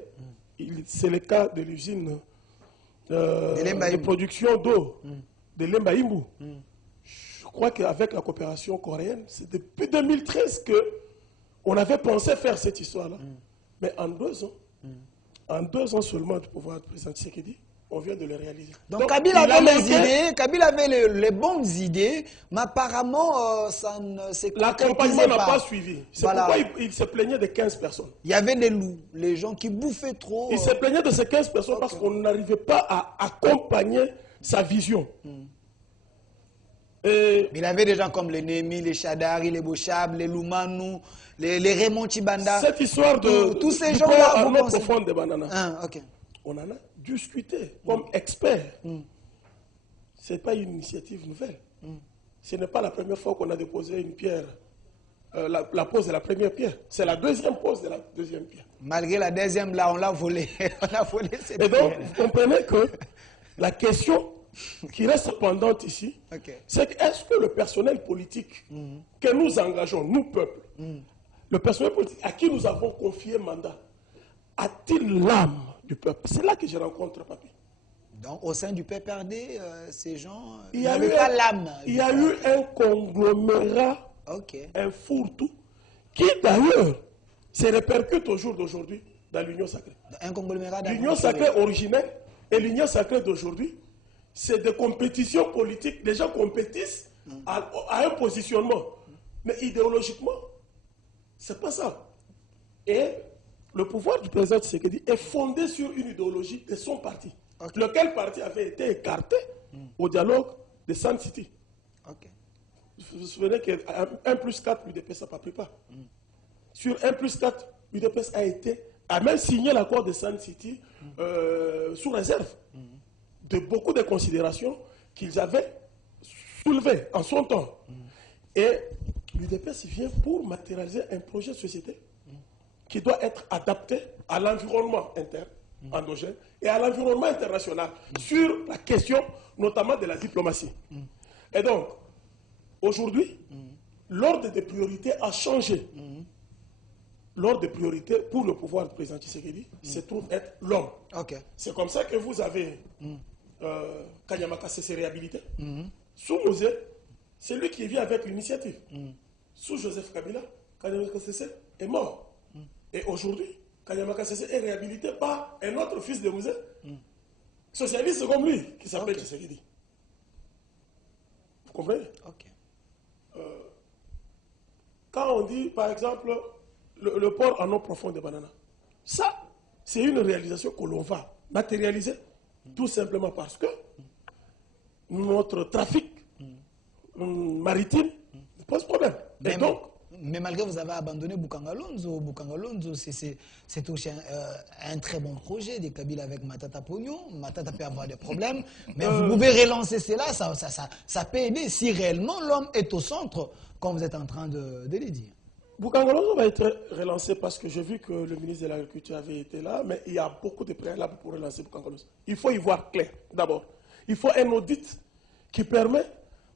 C'est le cas de l'usine de production d'eau de l'Embaïmbou. Je crois qu'avec la coopération coréenne, c'est depuis 2013 qu'on avait pensé faire cette histoire-là. Mais en 2 ans seulement du pouvoir du président Tshisekedi, on vient de le réaliser. Donc Kabila avait les idées, Kabila avait les bonnes idées, mais apparemment ça ne s'est pas. L'accompagnement n'a pas suivi. C'est pourquoi il se plaignait de 15 personnes. Il y avait des loups, les gens qui bouffaient trop. Il se plaignait de ces 15 personnes parce qu'on n'arrivait pas à accompagner sa vision. Mais il avait des gens comme les Némi, les Chadari, les Bochab, les Loumanou, les Raymond Chibanda. Cette histoire de tous ces gens-là, vous pensez de Banana. On en a discuté comme experts. Ce n'est pas une initiative nouvelle. Ce n'est pas la première fois qu'on a déposé une pierre, la pose de la première pierre. C'est la deuxième pose de la deuxième pierre. Malgré la deuxième, là, on l'a volée. On a volé cette pierre. Et donc, vous comprenez que la question qui reste pendante ici, c'est que est-ce que le personnel politique que nous engageons, nous, peuple, le personnel politique à qui nous avons confié mandat, a-t-il l'âme du peuple? C'est là que je rencontre Papi. Donc, au sein du PPRD, ces gens n'avaient pas l'âme. Il y a eu un conglomérat, un fourre-tout, qui d'ailleurs se répercute au jour d'aujourd'hui dans l'Union sacrée. Un conglomérat. L'Union sacrée originelle et l'Union sacrée d'aujourd'hui, c'est des compétitions politiques. Les gens compétissent à un positionnement. Mais idéologiquement, c'est pas ça. Et le pouvoir du président Tshisekedi est fondé sur une idéologie de son parti. Lequel parti avait été écarté au dialogue de Sun City. Vous vous souvenez que 1+4, l'UDPS n'a pas pris part. Sur 1+4, l'UDPS a été a même signé l'accord de Sun City sous réserve de beaucoup de considérations qu'ils avaient soulevées en son temps. Et l'UDPS vient pour matérialiser un projet de société qui doit être adapté à l'environnement interne, endogène, et à l'environnement international, sur la question notamment de la diplomatie. Et donc, aujourd'hui, l'ordre des priorités a changé. L'ordre des priorités pour le pouvoir du président Tshisekedi se trouve être l'homme. C'est comme ça que vous avez Kanyama Kassese réhabilité. Sous Mosé, c'est lui qui vient avec l'initiative. Sous Joseph Kabila, Kanyama Kassese est mort. Et aujourd'hui, Kanyama Kassese est réhabilité par un autre fils de Mosé, socialiste comme lui, qui s'appelle Tshisekedi. Vous comprenez? Quand on dit, par exemple, le port en eau profonde de Banana, ça, c'est une réalisation que l'on va matérialiser, tout simplement parce que notre trafic maritime pose problème. Et donc, mais malgré que vous avez abandonné Bukangalonzo, c'est aussi un très bon projet de Kabila avec Matata Pognon. Matata peut avoir des problèmes, mais vous pouvez relancer cela, ça peut aider si réellement l'homme est au centre, comme vous êtes en train de le dire. Bukangalonzo va être relancé parce que j'ai vu que le ministre de l'Agriculture avait été là, mais il y a beaucoup de préalables pour relancer Bukangalonzo. Il faut y voir clair, d'abord. Il faut un audit qui permet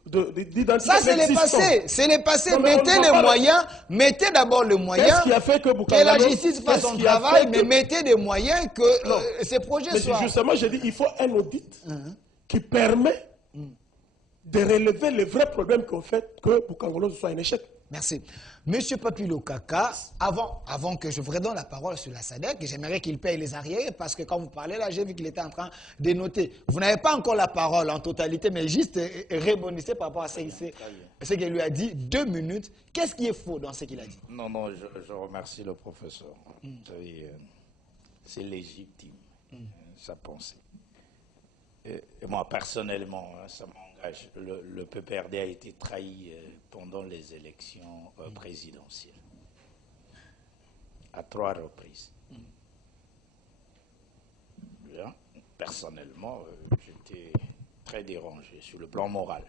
d'identifier. Ça, c'est le passé. C'est le passé. Non, mettez les moyens. Mettez d'abord le moyen. Qui a fait que la justice fasse son travail, mais mettez des moyens que ces projets soient. Justement, j'ai dit il faut un audit qui permet de relever les vrais problèmes qui ont fait que Bukangalonzo soit un échec. Merci. Monsieur Papilo Kaka, avant que je vous redonne la parole sur la SADC, j'aimerais qu'il paye les arriérés parce que quand vous parlez là, j'ai vu qu'il était en train de noter. Vous n'avez pas encore la parole en totalité, mais juste rebondissez par rapport à ce qu'il lui a dit. 2 minutes. Qu'est-ce qui est faux dans ce qu'il a dit? Non, je remercie le professeur. C'est légitime, sa pensée. Et moi, personnellement, ça m'engage. Le PPRD a été trahi pendant les élections présidentielles. À 3 reprises. Bien, personnellement, j'étais très dérangé sur le plan moral.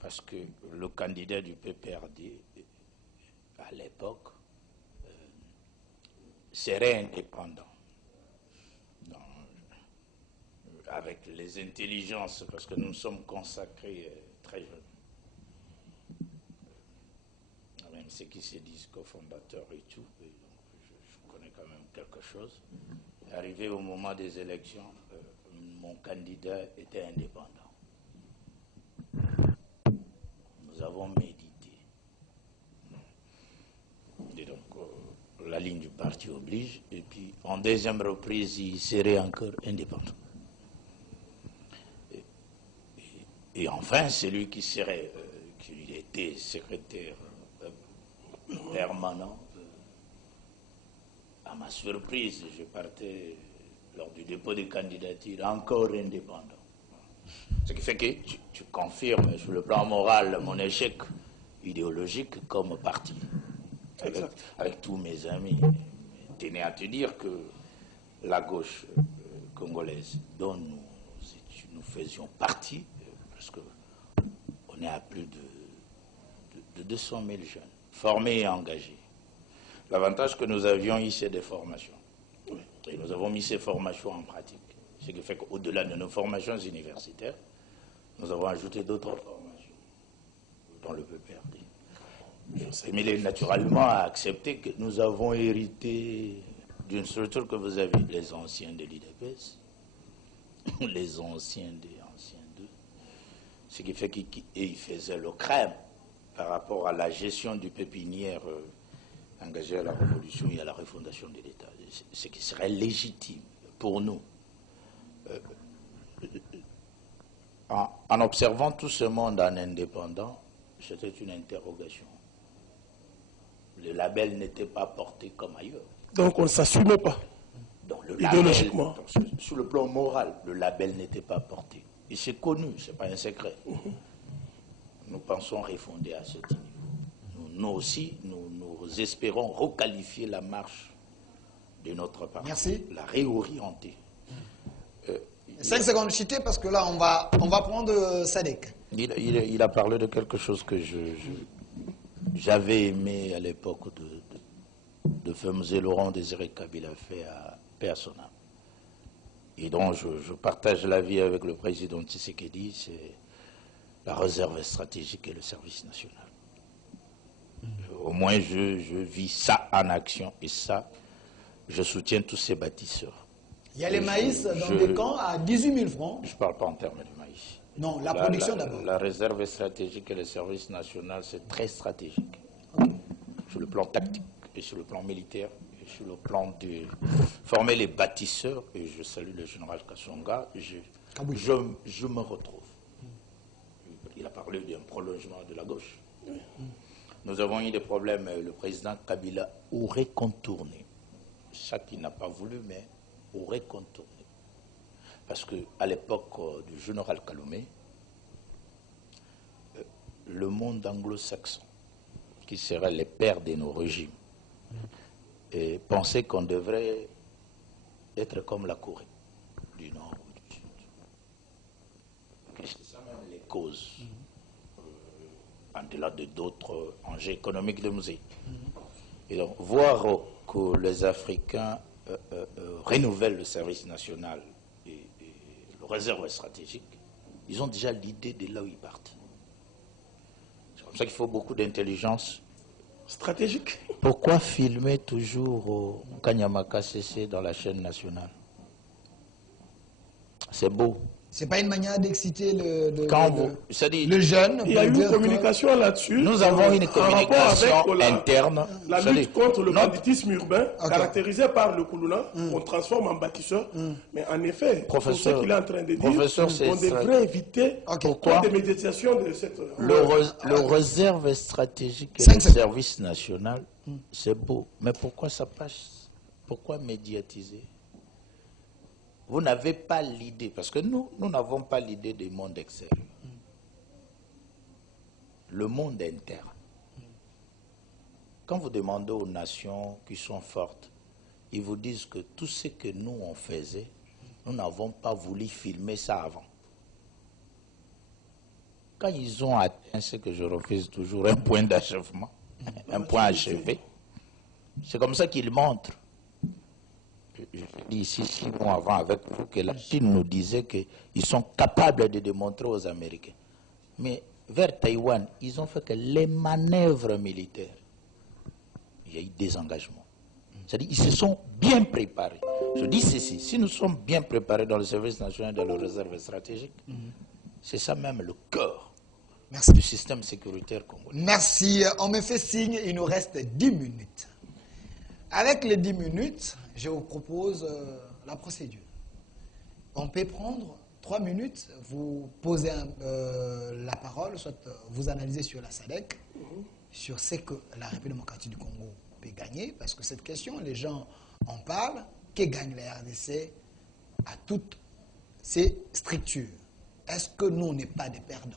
Parce que le candidat du PPRD, à l'époque, serait indépendant. Avec les intelligences, parce que nous sommes consacrés très jeunes. Même ceux qui se disent cofondateurs et tout, et donc je connais quand même quelque chose. Arrivé au moment des élections, mon candidat était indépendant. Nous avons médité. Et donc, la ligne du parti oblige, et puis en deuxième reprise, il serait encore indépendant. Et enfin, celui qui serait, qui était secrétaire permanent, à ma surprise, je partais lors du dépôt des candidatures encore indépendant. Ce qui fait que tu confirmes sur le plan moral mon échec idéologique comme parti. Avec tous mes amis. Je tenais à te dire que la gauche congolaise dont nous faisions partie, parce qu'on est à plus de 200 000 jeunes, formés et engagés. L'avantage que nous avions ici, c'est des formations. Et nous avons mis ces formations en pratique. Ce qui fait qu'au-delà de nos formations universitaires, nous avons ajouté d'autres formations dans le PPRD. Mais naturellement a accepté que nous avons hérité d'une structure que vous avez, les anciens de l'IDPS, les anciens des anciens d'eux. Ce qui fait qu'ils faisaient le crème par rapport à la gestion du pépinière engagé à la révolution et à la refondation de l'État. Ce qui serait légitime pour nous. En observant tout ce monde en indépendant, c'était une interrogation. Le label n'était pas porté comme ailleurs. Donc on ne s'assumait pas. Donc, idéologiquement. Sur le plan moral, le label n'était pas porté. Et c'est connu, ce n'est pas un secret. Nous pensons refonder à ce niveau. Nous aussi, nous nous espérons requalifier la marche de notre parti. Merci. La réorienter. 5 secondes, chité, parce que là, on va prendre Sadek. Il a parlé de quelque chose que j'avais aimé à l'époque de feu M. Laurent Désiré Kabila fait à Persona. Et donc, je partage l'avis avec le président Tshisekedi, c'est la réserve stratégique et le service national. Au moins, je vis ça en action, et ça, je soutiens tous ces bâtisseurs. Il y a les maïs dans des camps à 18 000 francs. Je ne parle pas en termes de maïs. Non, la production d'abord. La réserve stratégique et le service national, c'est très stratégique. Okay. Sur le plan tactique, et sur le plan militaire, et sur le plan de former les bâtisseurs. Et je salue le général Kassonga. Je me retrouve. Il a parlé d'un prolongement de la gauche. Nous avons eu des problèmes. Le président Kabila aurait contourné. Ça qu'il n'a pas voulu, mais aurait contourné. Parce qu'à l'époque du général Kalomé, le monde anglo-saxon, qui serait les pères de nos régimes, pensait qu'on devrait être comme la Corée, du Nord ou du Sud. C'est ça même les causes, en-delà de d'autres enjeux économiques de musée. Et donc, voir que les Africains renouvellent le service national et le réserve stratégique, ils ont déjà l'idée de là où ils partent. C'est comme ça qu'il faut beaucoup d'intelligence stratégique. Pourquoi filmer toujours Kanyamaka CC dans la chaîne nationale? C'est beau. C'est pas une manière d'exciter le jeune. Il y a eu une communication là-dessus. Nous avons une communication interne. La lutte contre le banditisme urbain, caractérisée par le Koulouna, on transforme en bâtisseur. Mais en effet, pour ce qu'il est en train de dire, on devrait éviter toute médiatisation de cette... Le réserve stratégique et le service national, c'est beau. Mais pourquoi ça passe? Pourquoi médiatiser? Vous n'avez pas l'idée, parce que nous n'avons pas l'idée du monde extérieur. Le monde interne. Quand vous demandez aux nations qui sont fortes, ils vous disent que tout ce que nous on faisait, nous n'avons pas voulu filmer ça avant. Quand ils ont atteint ce que je refuse toujours, un point d'achèvement, un point achevé, c'est comme ça qu'ils montrent. Je dis ici 6 mois avant avec vous que la Chine nous disait qu'ils sont capables de démontrer aux Américains. Mais vers Taïwan, ils ont fait que les manœuvres militaires, il y a eu des engagements. C'est-à-dire qu'ils se sont bien préparés. Je dis ceci, si nous sommes bien préparés dans le service national de la réserve stratégique, c'est ça même le cœur du système sécuritaire congolais. Merci. On me fait signe, il nous reste 10 minutes. Avec les 10 minutes, je vous propose la procédure. On peut prendre 3 minutes, vous posez la parole, soit vous analysez sur la SADC, sur ce que la République démocratique du Congo peut gagner, parce que cette question, les gens en parlent, que gagne la RDC à toutes ces structures? Est-ce que nous, on n'est pas des perdants?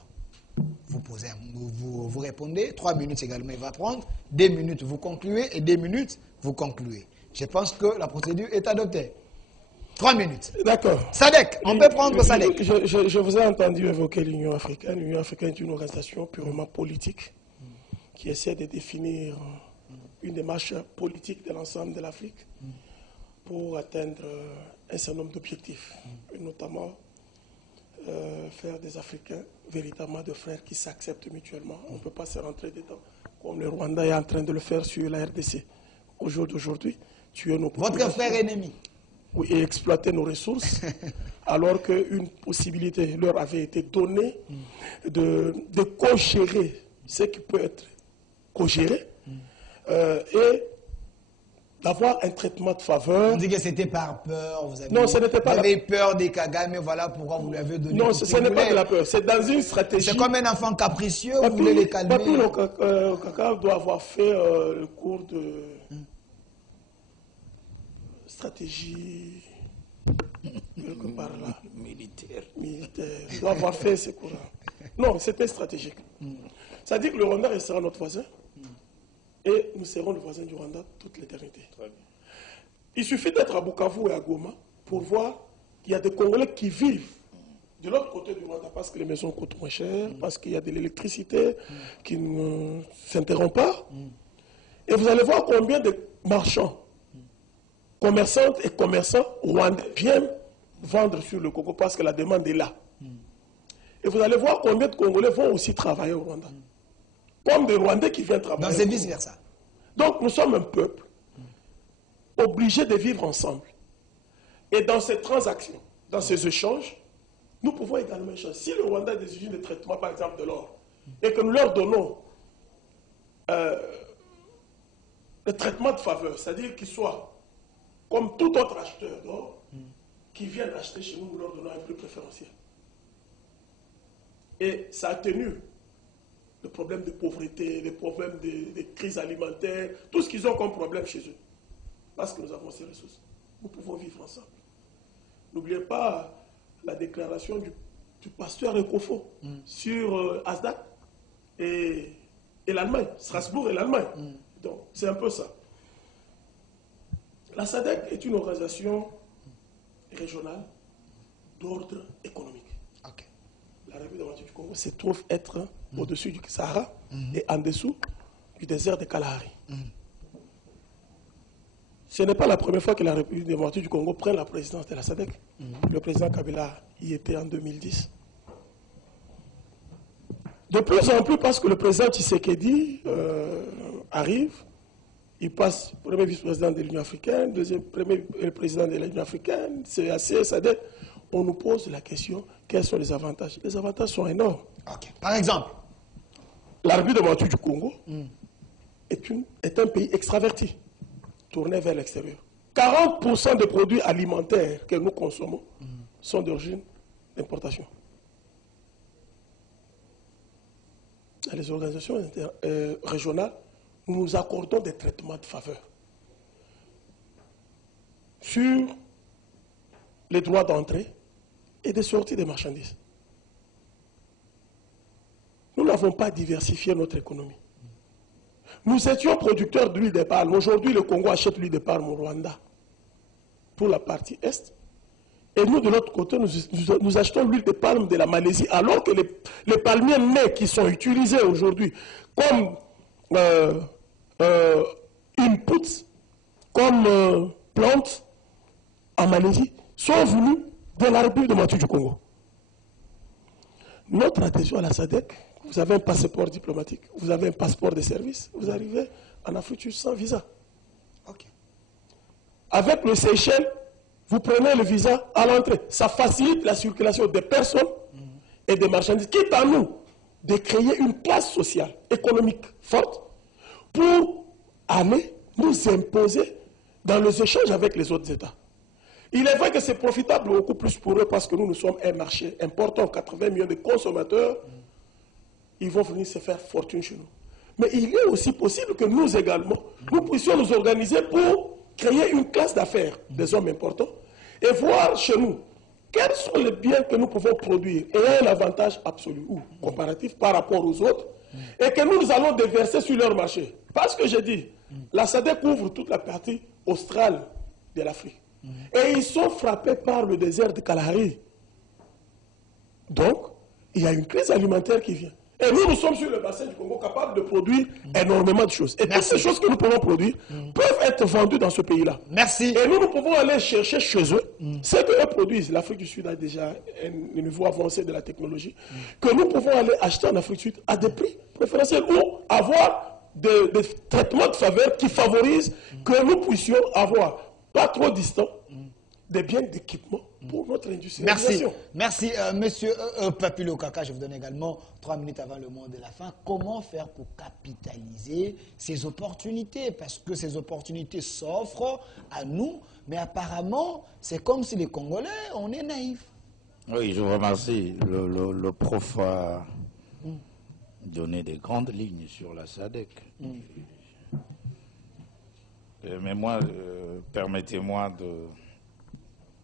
Vous répondez, 3 minutes également, il va prendre, 2 minutes, vous concluez, et 2 minutes, vous concluez. Je pense que la procédure est adoptée. 3 minutes. D'accord. SADC, on peut prendre SADC. Je vous ai entendu évoquer l'Union africaine. L'Union africaine est une organisation purement politique qui essaie de définir une démarche politique de l'ensemble de l'Afrique pour atteindre un certain nombre d'objectifs, et notamment faire des Africains véritablement de frères qui s'acceptent mutuellement. On ne peut pas se rentrer dedans comme le Rwanda est en train de le faire sur la RDC. Au jour d'aujourd'hui, tuer nos populations. Votre frère ennemi. Oui, et exploiter nos ressources, alors qu'une possibilité leur avait été donnée de co-gérer ce qui peut être co-géré et d'avoir un traitement de faveur. On dit que c'était par peur. Non, ce n'était pas. Vous avez peur des Kagame, mais voilà pourquoi vous lui avez donné. Non, ce n'est pas de la peur. C'est dans une stratégie. C'est comme un enfant capricieux, vous voulez les calmer. Papy Kaka doit avoir fait le cours de stratégie quelque part là. Militaire. Il doit avoir fait ce cours-là. Non, c'était stratégique. C'est-à-dire que le Rwanda restera notre voisin. et nous serons les voisins du Rwanda toute l'éternité. Il suffit d'être à Bukavu et à Goma pour voir qu'il y a des Congolais qui vivent de l'autre côté du Rwanda parce que les maisons coûtent moins cher, parce qu'il y a de l'électricité qui ne s'interrompt pas. Et vous allez voir combien de marchands, commerçantes et commerçants rwandais viennent vendre sur le Congo parce que la demande est là. Et vous allez voir combien de Congolais vont aussi travailler au Rwanda. Comme des Rwandais qui viennent travailler. Donc c'est vice-versa. Donc nous sommes un peuple obligé de vivre ensemble. Et dans ces transactions, dans ces échanges, nous pouvons également échanger. Si le Rwanda a des usines de traitement, par exemple, de l'or, et que nous leur donnons le traitement de faveur, c'est-à-dire qu'ils soient comme tout autre acheteur d'or, qui viennent acheter chez nous, nous leur donnons un prix préférentiel. Et ça atténue le problème de pauvreté, les problèmes de crise alimentaire, tout ce qu'ils ont comme problème chez eux. Parce que nous avons ces ressources. Nous pouvons vivre ensemble. N'oubliez pas la déclaration du pasteur Ekofo sur Asdak et l'Allemagne, Strasbourg et l'Allemagne. Donc, c'est un peu ça. La SADC est une organisation régionale d'ordre économique. La République démocratique du Congo se trouve être au-dessus du Sahara et en dessous du désert de Kalahari. Ce n'est pas la première fois que la République démocratique du Congo prend la présidence de la SADC. Le président Kabila y était en 2010. De plus en plus, parce que le président Tshisekedi arrive, il passe premier vice-président de l'Union africaine, deuxième premier président de l'Union africaine, CAC, SADC. On nous pose la question, quels sont les avantages? Les avantages sont énormes. Par exemple, la République démocratique du Congo est un pays extraverti, tourné vers l'extérieur. 40% des produits alimentaires que nous consommons sont d'origine d'importation. Dans les organisations régionales, nous nous accordons des traitements de faveur sur les droits d'entrée et de sortie des marchandises. Nous n'avons pas diversifié notre économie. Nous étions producteurs d'huile de palme. Aujourd'hui, le Congo achète l'huile de palme au Rwanda pour la partie Est. Et nous, de l'autre côté, nous achetons l'huile de palme de la Malaisie, alors que les palmiers nés qui sont utilisés aujourd'hui comme inputs, comme plantes en Malaisie, sont venus de la République démocratique du Congo. Notre adhésion à la SADC, vous avez un passeport diplomatique, vous avez un passeport de service, vous arrivez en Afrique sans visa. Avec le Seychelles, vous prenez le visa à l'entrée. Ça facilite la circulation des personnes et des marchandises, quitte à nous de créer une classe sociale, économique forte pour aller nous imposer dans les échanges avec les autres États. Il est vrai que c'est profitable beaucoup plus pour eux parce que nous sommes un marché important, 80 millions de consommateurs, ils vont venir se faire fortune chez nous. Mais il est aussi possible que nous également, nous puissions nous organiser pour créer une classe d'affaires des hommes importants et voir chez nous quels sont les biens que nous pouvons produire et un avantage absolu ou comparatif par rapport aux autres et que nous allons déverser sur leur marché. Parce que j'ai dit, la SADC couvre toute la partie australe de l'Afrique. Et ils sont frappés par le désert de Kalahari. Donc, il y a une crise alimentaire qui vient. Et nous sommes sur le bassin du Congo capables de produire énormément de choses. Et toutes ces choses que nous pouvons produire peuvent être vendues dans ce pays-là. Merci. Et nous pouvons aller chercher chez eux ce qu'eux produisent. L'Afrique du Sud a déjà un niveau avancé de la technologie. Que nous pouvons aller acheter en Afrique du Sud à des prix préférentiels ou avoir des traitements de faveur qui favorisent que nous puissions avoir pas trop distant des biens d'équipement pour notre industrialisation. Merci. Monsieur Papilo Kaka, je vous donne également 3 minutes avant le mot de la fin. Comment faire pour capitaliser ces opportunités? Parce que ces opportunités s'offrent à nous, mais apparemment, c'est comme si les Congolais, on est naïfs. Oui, je vous remercie. Le prof a donné des grandes lignes sur la SADC. Mais moi, permettez-moi de...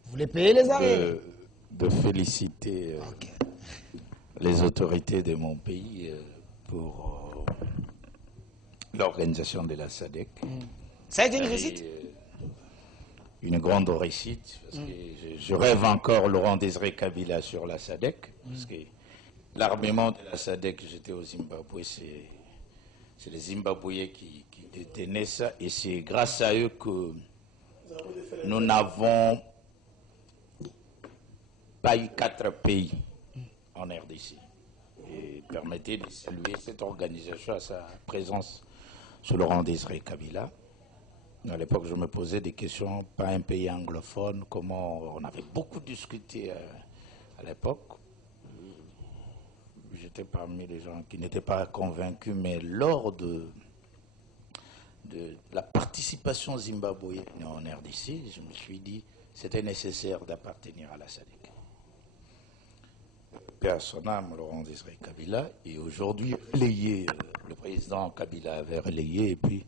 Vous voulez payer les arrêts? De féliciter les autorités de mon pays pour l'organisation de la SADC. Ça a été une réussite? Une grande réussite, parce que je rêve encore Laurent Désiré Kabila sur la SADC, parce que l'armement de la SADC, j'étais au Zimbabwe, c'est les Zimbabwéens qui détenaient ça, et c'est grâce à eux que nous n'avons pas eu 4 pays en RDC. Et permettez de saluer cette organisation à sa présence sur Laurent Désiré Kabila. À l'époque, je me posais des questions, pas un pays anglophone, comment on avait beaucoup discuté à l'époque. J'étais parmi les gens qui n'étaient pas convaincus, mais lors de la participation zimbabwéenne en RDC, je me suis dit que c'était nécessaire d'appartenir à la SADC. Père son âme, Laurent Désiré Kabila, et aujourd'hui, relayé, le président Kabila avait relayé, et puis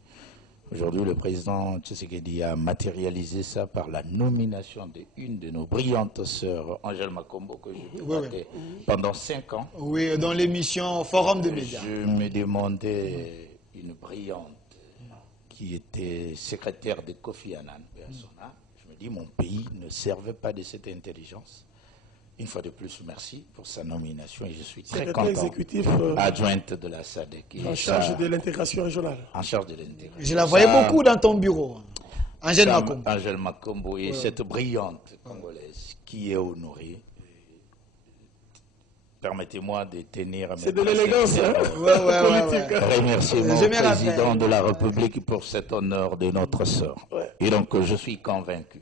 aujourd'hui, le président Tshisekedi a matérialisé ça par la nomination d'une de nos brillantes sœurs, Angèle Makombo, que j'ai portée pendant 5 ans. Oui, dans l'émission Forum de médias. Je me demandais une brillante qui était secrétaire de Kofi Annan, persona. Je me dis, mon pays ne servait pas de cette intelligence. Une fois de plus, merci pour sa nomination et je suis très content. Exécutif, adjointe de la SADC. En charge de l'intégration régionale. En charge de l'intégration. Je la voyais beaucoup dans ton bureau. Angèle Makombo. Angèle Makombo et cette brillante Congolaise qui est honorée. Permettez-moi de tenir... C'est de l'élégance, hein? Remercier mon président de la République pour cet honneur de notre sœur. Et donc, je suis convaincu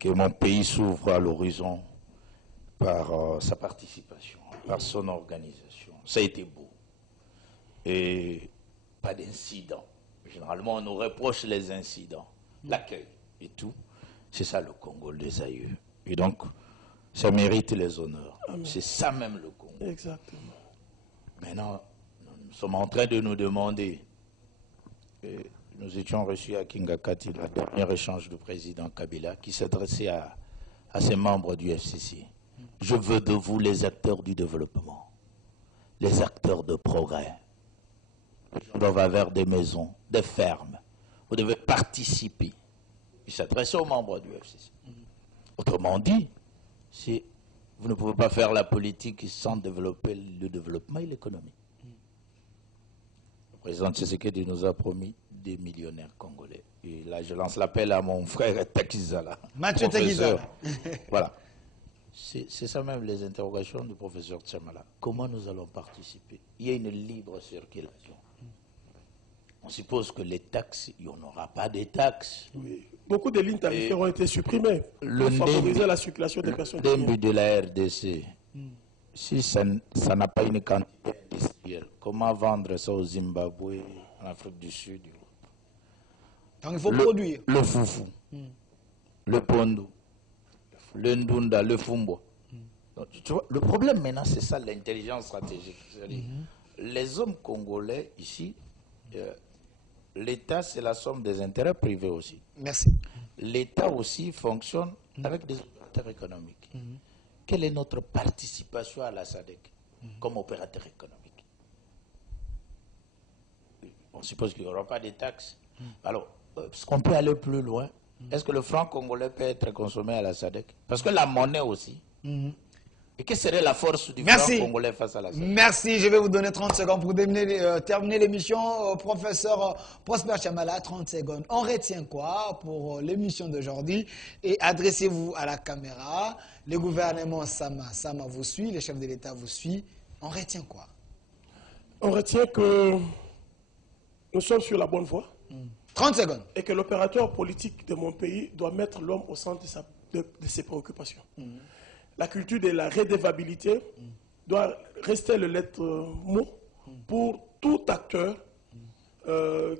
que mon pays s'ouvre à l'horizon par sa participation, par son organisation. Ça a été beau. Et pas d'incidents. Généralement, on nous reproche les incidents, l'accueil et tout. C'est ça le Congo des aïeux. Et donc, ça mérite les honneurs. C'est ça même le Congo. Exactement. Maintenant, nous sommes en train de nous demander. Nous étions reçus à Kingakati, le dernier échange du président Kabila, qui s'adressait à ses membres du FCC. Je veux de vous les acteurs du développement, les acteurs de progrès. Les gens doivent avoir des maisons, des fermes. Vous devez participer. Il s'adressait aux membres du FCC. Autrement dit, vous ne pouvez pas faire la politique sans développer le développement et l'économie. Le président Tshisekedi nous a promis des millionnaires congolais. Et là, je lance l'appel à mon frère Takizala. Mathieu Takizala. Voilà. C'est ça même les interrogations du professeur Tchamala. Comment nous allons participer? Il y a une libre circulation. On suppose que les taxes, il n'y en aura pas de taxes. Oui. Beaucoup de lignes tarifaires ont été supprimées pour favoriser la circulation des personnes. Le début de la RDC, si ça n'a pas une quantité industrielle, comment vendre ça au Zimbabwe, en Afrique du Sud? Donc il faut produire. Le foufou, le pondo, le ndunda, le fumbo. Donc, tu vois, le problème maintenant, c'est ça, l'intelligence stratégique. Les hommes congolais ici, l'État, c'est la somme des intérêts privés aussi. Merci. L'État aussi fonctionne avec des opérateurs économiques. Quelle est notre participation à la SADC comme opérateur économique? On suppose qu'il n'y aura pas de taxes. Alors, est-ce qu'on peut aller plus loin? Est-ce que le franc congolais peut être consommé à la SADC? Parce que la monnaie aussi. Et quelle serait la force du franc congolais face à la SADC? Merci, je vais vous donner 30 secondes pour terminer l'émission. Professeur Prosper Tchamala, 30 secondes. On retient quoi pour l'émission d'aujourd'hui? Et adressez-vous à la caméra. Le gouvernement Sama vous suit, le chef de l'État vous suit. On retient quoi? On retient que nous sommes sur la bonne voie. 30 secondes. Et que l'opérateur politique de mon pays doit mettre l'homme au centre de ses préoccupations. La culture de la redevabilité doit rester le lettre mot pour tout acteur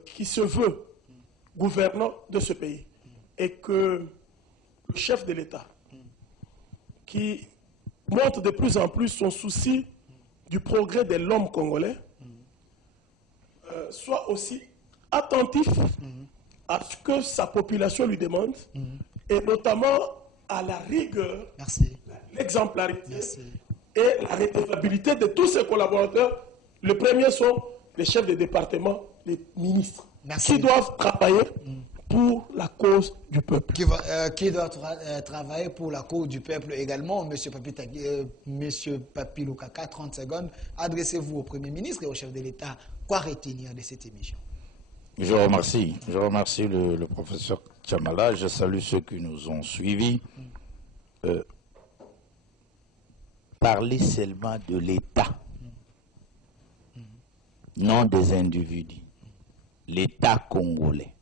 qui se veut gouvernant de ce pays. Et que le chef de l'État, qui montre de plus en plus son souci du progrès de l'homme congolais, soit aussi attentif à ce que sa population lui demande, et notamment à la rigueur, l'exemplarité et la redevabilité de tous ses collaborateurs. Le premier sont les chefs de département les ministres Merci. qui doivent travailler pour la cause du peuple. Qui doit travailler pour la cause du peuple également. Monsieur Papilou Kaka, 30 secondes. Adressez-vous au Premier ministre et au chef de l'État. Quoi retenir de cette émission? Je remercie le professeur Chamala. Je salue ceux qui nous ont suivis. Parler seulement de l'État, non des individus. L'État congolais.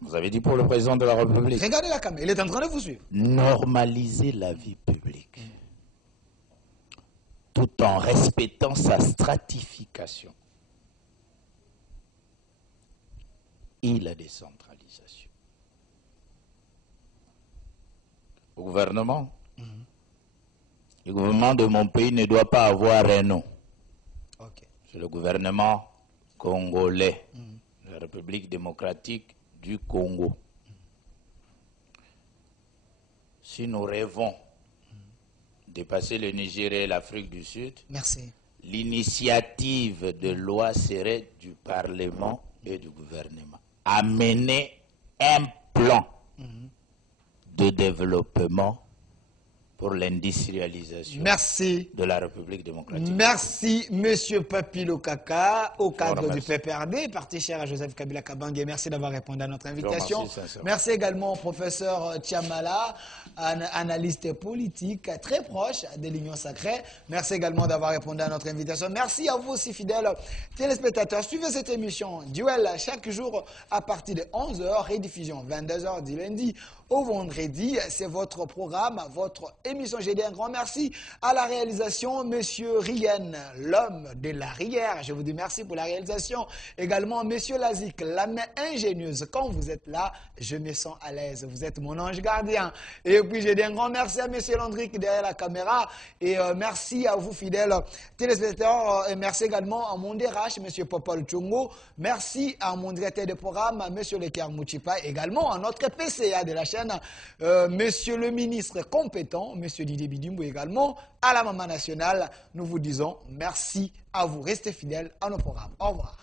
Vous avez dit pour le président de la République. Regardez la caméra, il est en train de vous suivre. Normaliser la vie publique, tout en respectant sa stratification et la décentralisation. Le gouvernement de mon pays ne doit pas avoir un nom. C'est le gouvernement congolais, la République démocratique du Congo. Si nous rêvons de passer le Nigeria et l'Afrique du Sud, l'initiative de loi serait du Parlement et du gouvernement. Amener un plan de développement pour l'industrialisation de la République démocratique. Merci, Monsieur Papilou Kaka, au cadre du PPRD, parti cher à Joseph Kabila Kabange. Merci d'avoir répondu à notre invitation. Merci également au professeur Chamala, analyste politique très proche de l'Union sacrée. Merci également d'avoir répondu à notre invitation. Merci à vous aussi, fidèles téléspectateurs. Suivez cette émission Duel chaque jour à partir de 11h, rediffusion 22h du lundi au vendredi. C'est votre programme, votre émission. J'ai dit un grand merci à la réalisation, Monsieur Rien, l'homme de la rivière. Je vous dis merci pour la réalisation. Également, Monsieur Lazik, la main ingénieuse. Quand vous êtes là, je me sens à l'aise. Vous êtes mon ange gardien. Et puis, j'ai dit un grand merci à Monsieur Landrick derrière la caméra. Et merci à vous, fidèles téléspectateurs. Et merci également à mon DRH, Monsieur Popol Chungo. Merci à mon directeur de programme, Monsieur Lekar Mouchipa. Également à notre PCA de la chaîne, Monsieur le ministre compétent, Monsieur Didier Bidimbo également, à la Maman Nationale. Nous vous disons merci à vous. Restez fidèles à nos programmes. Au revoir.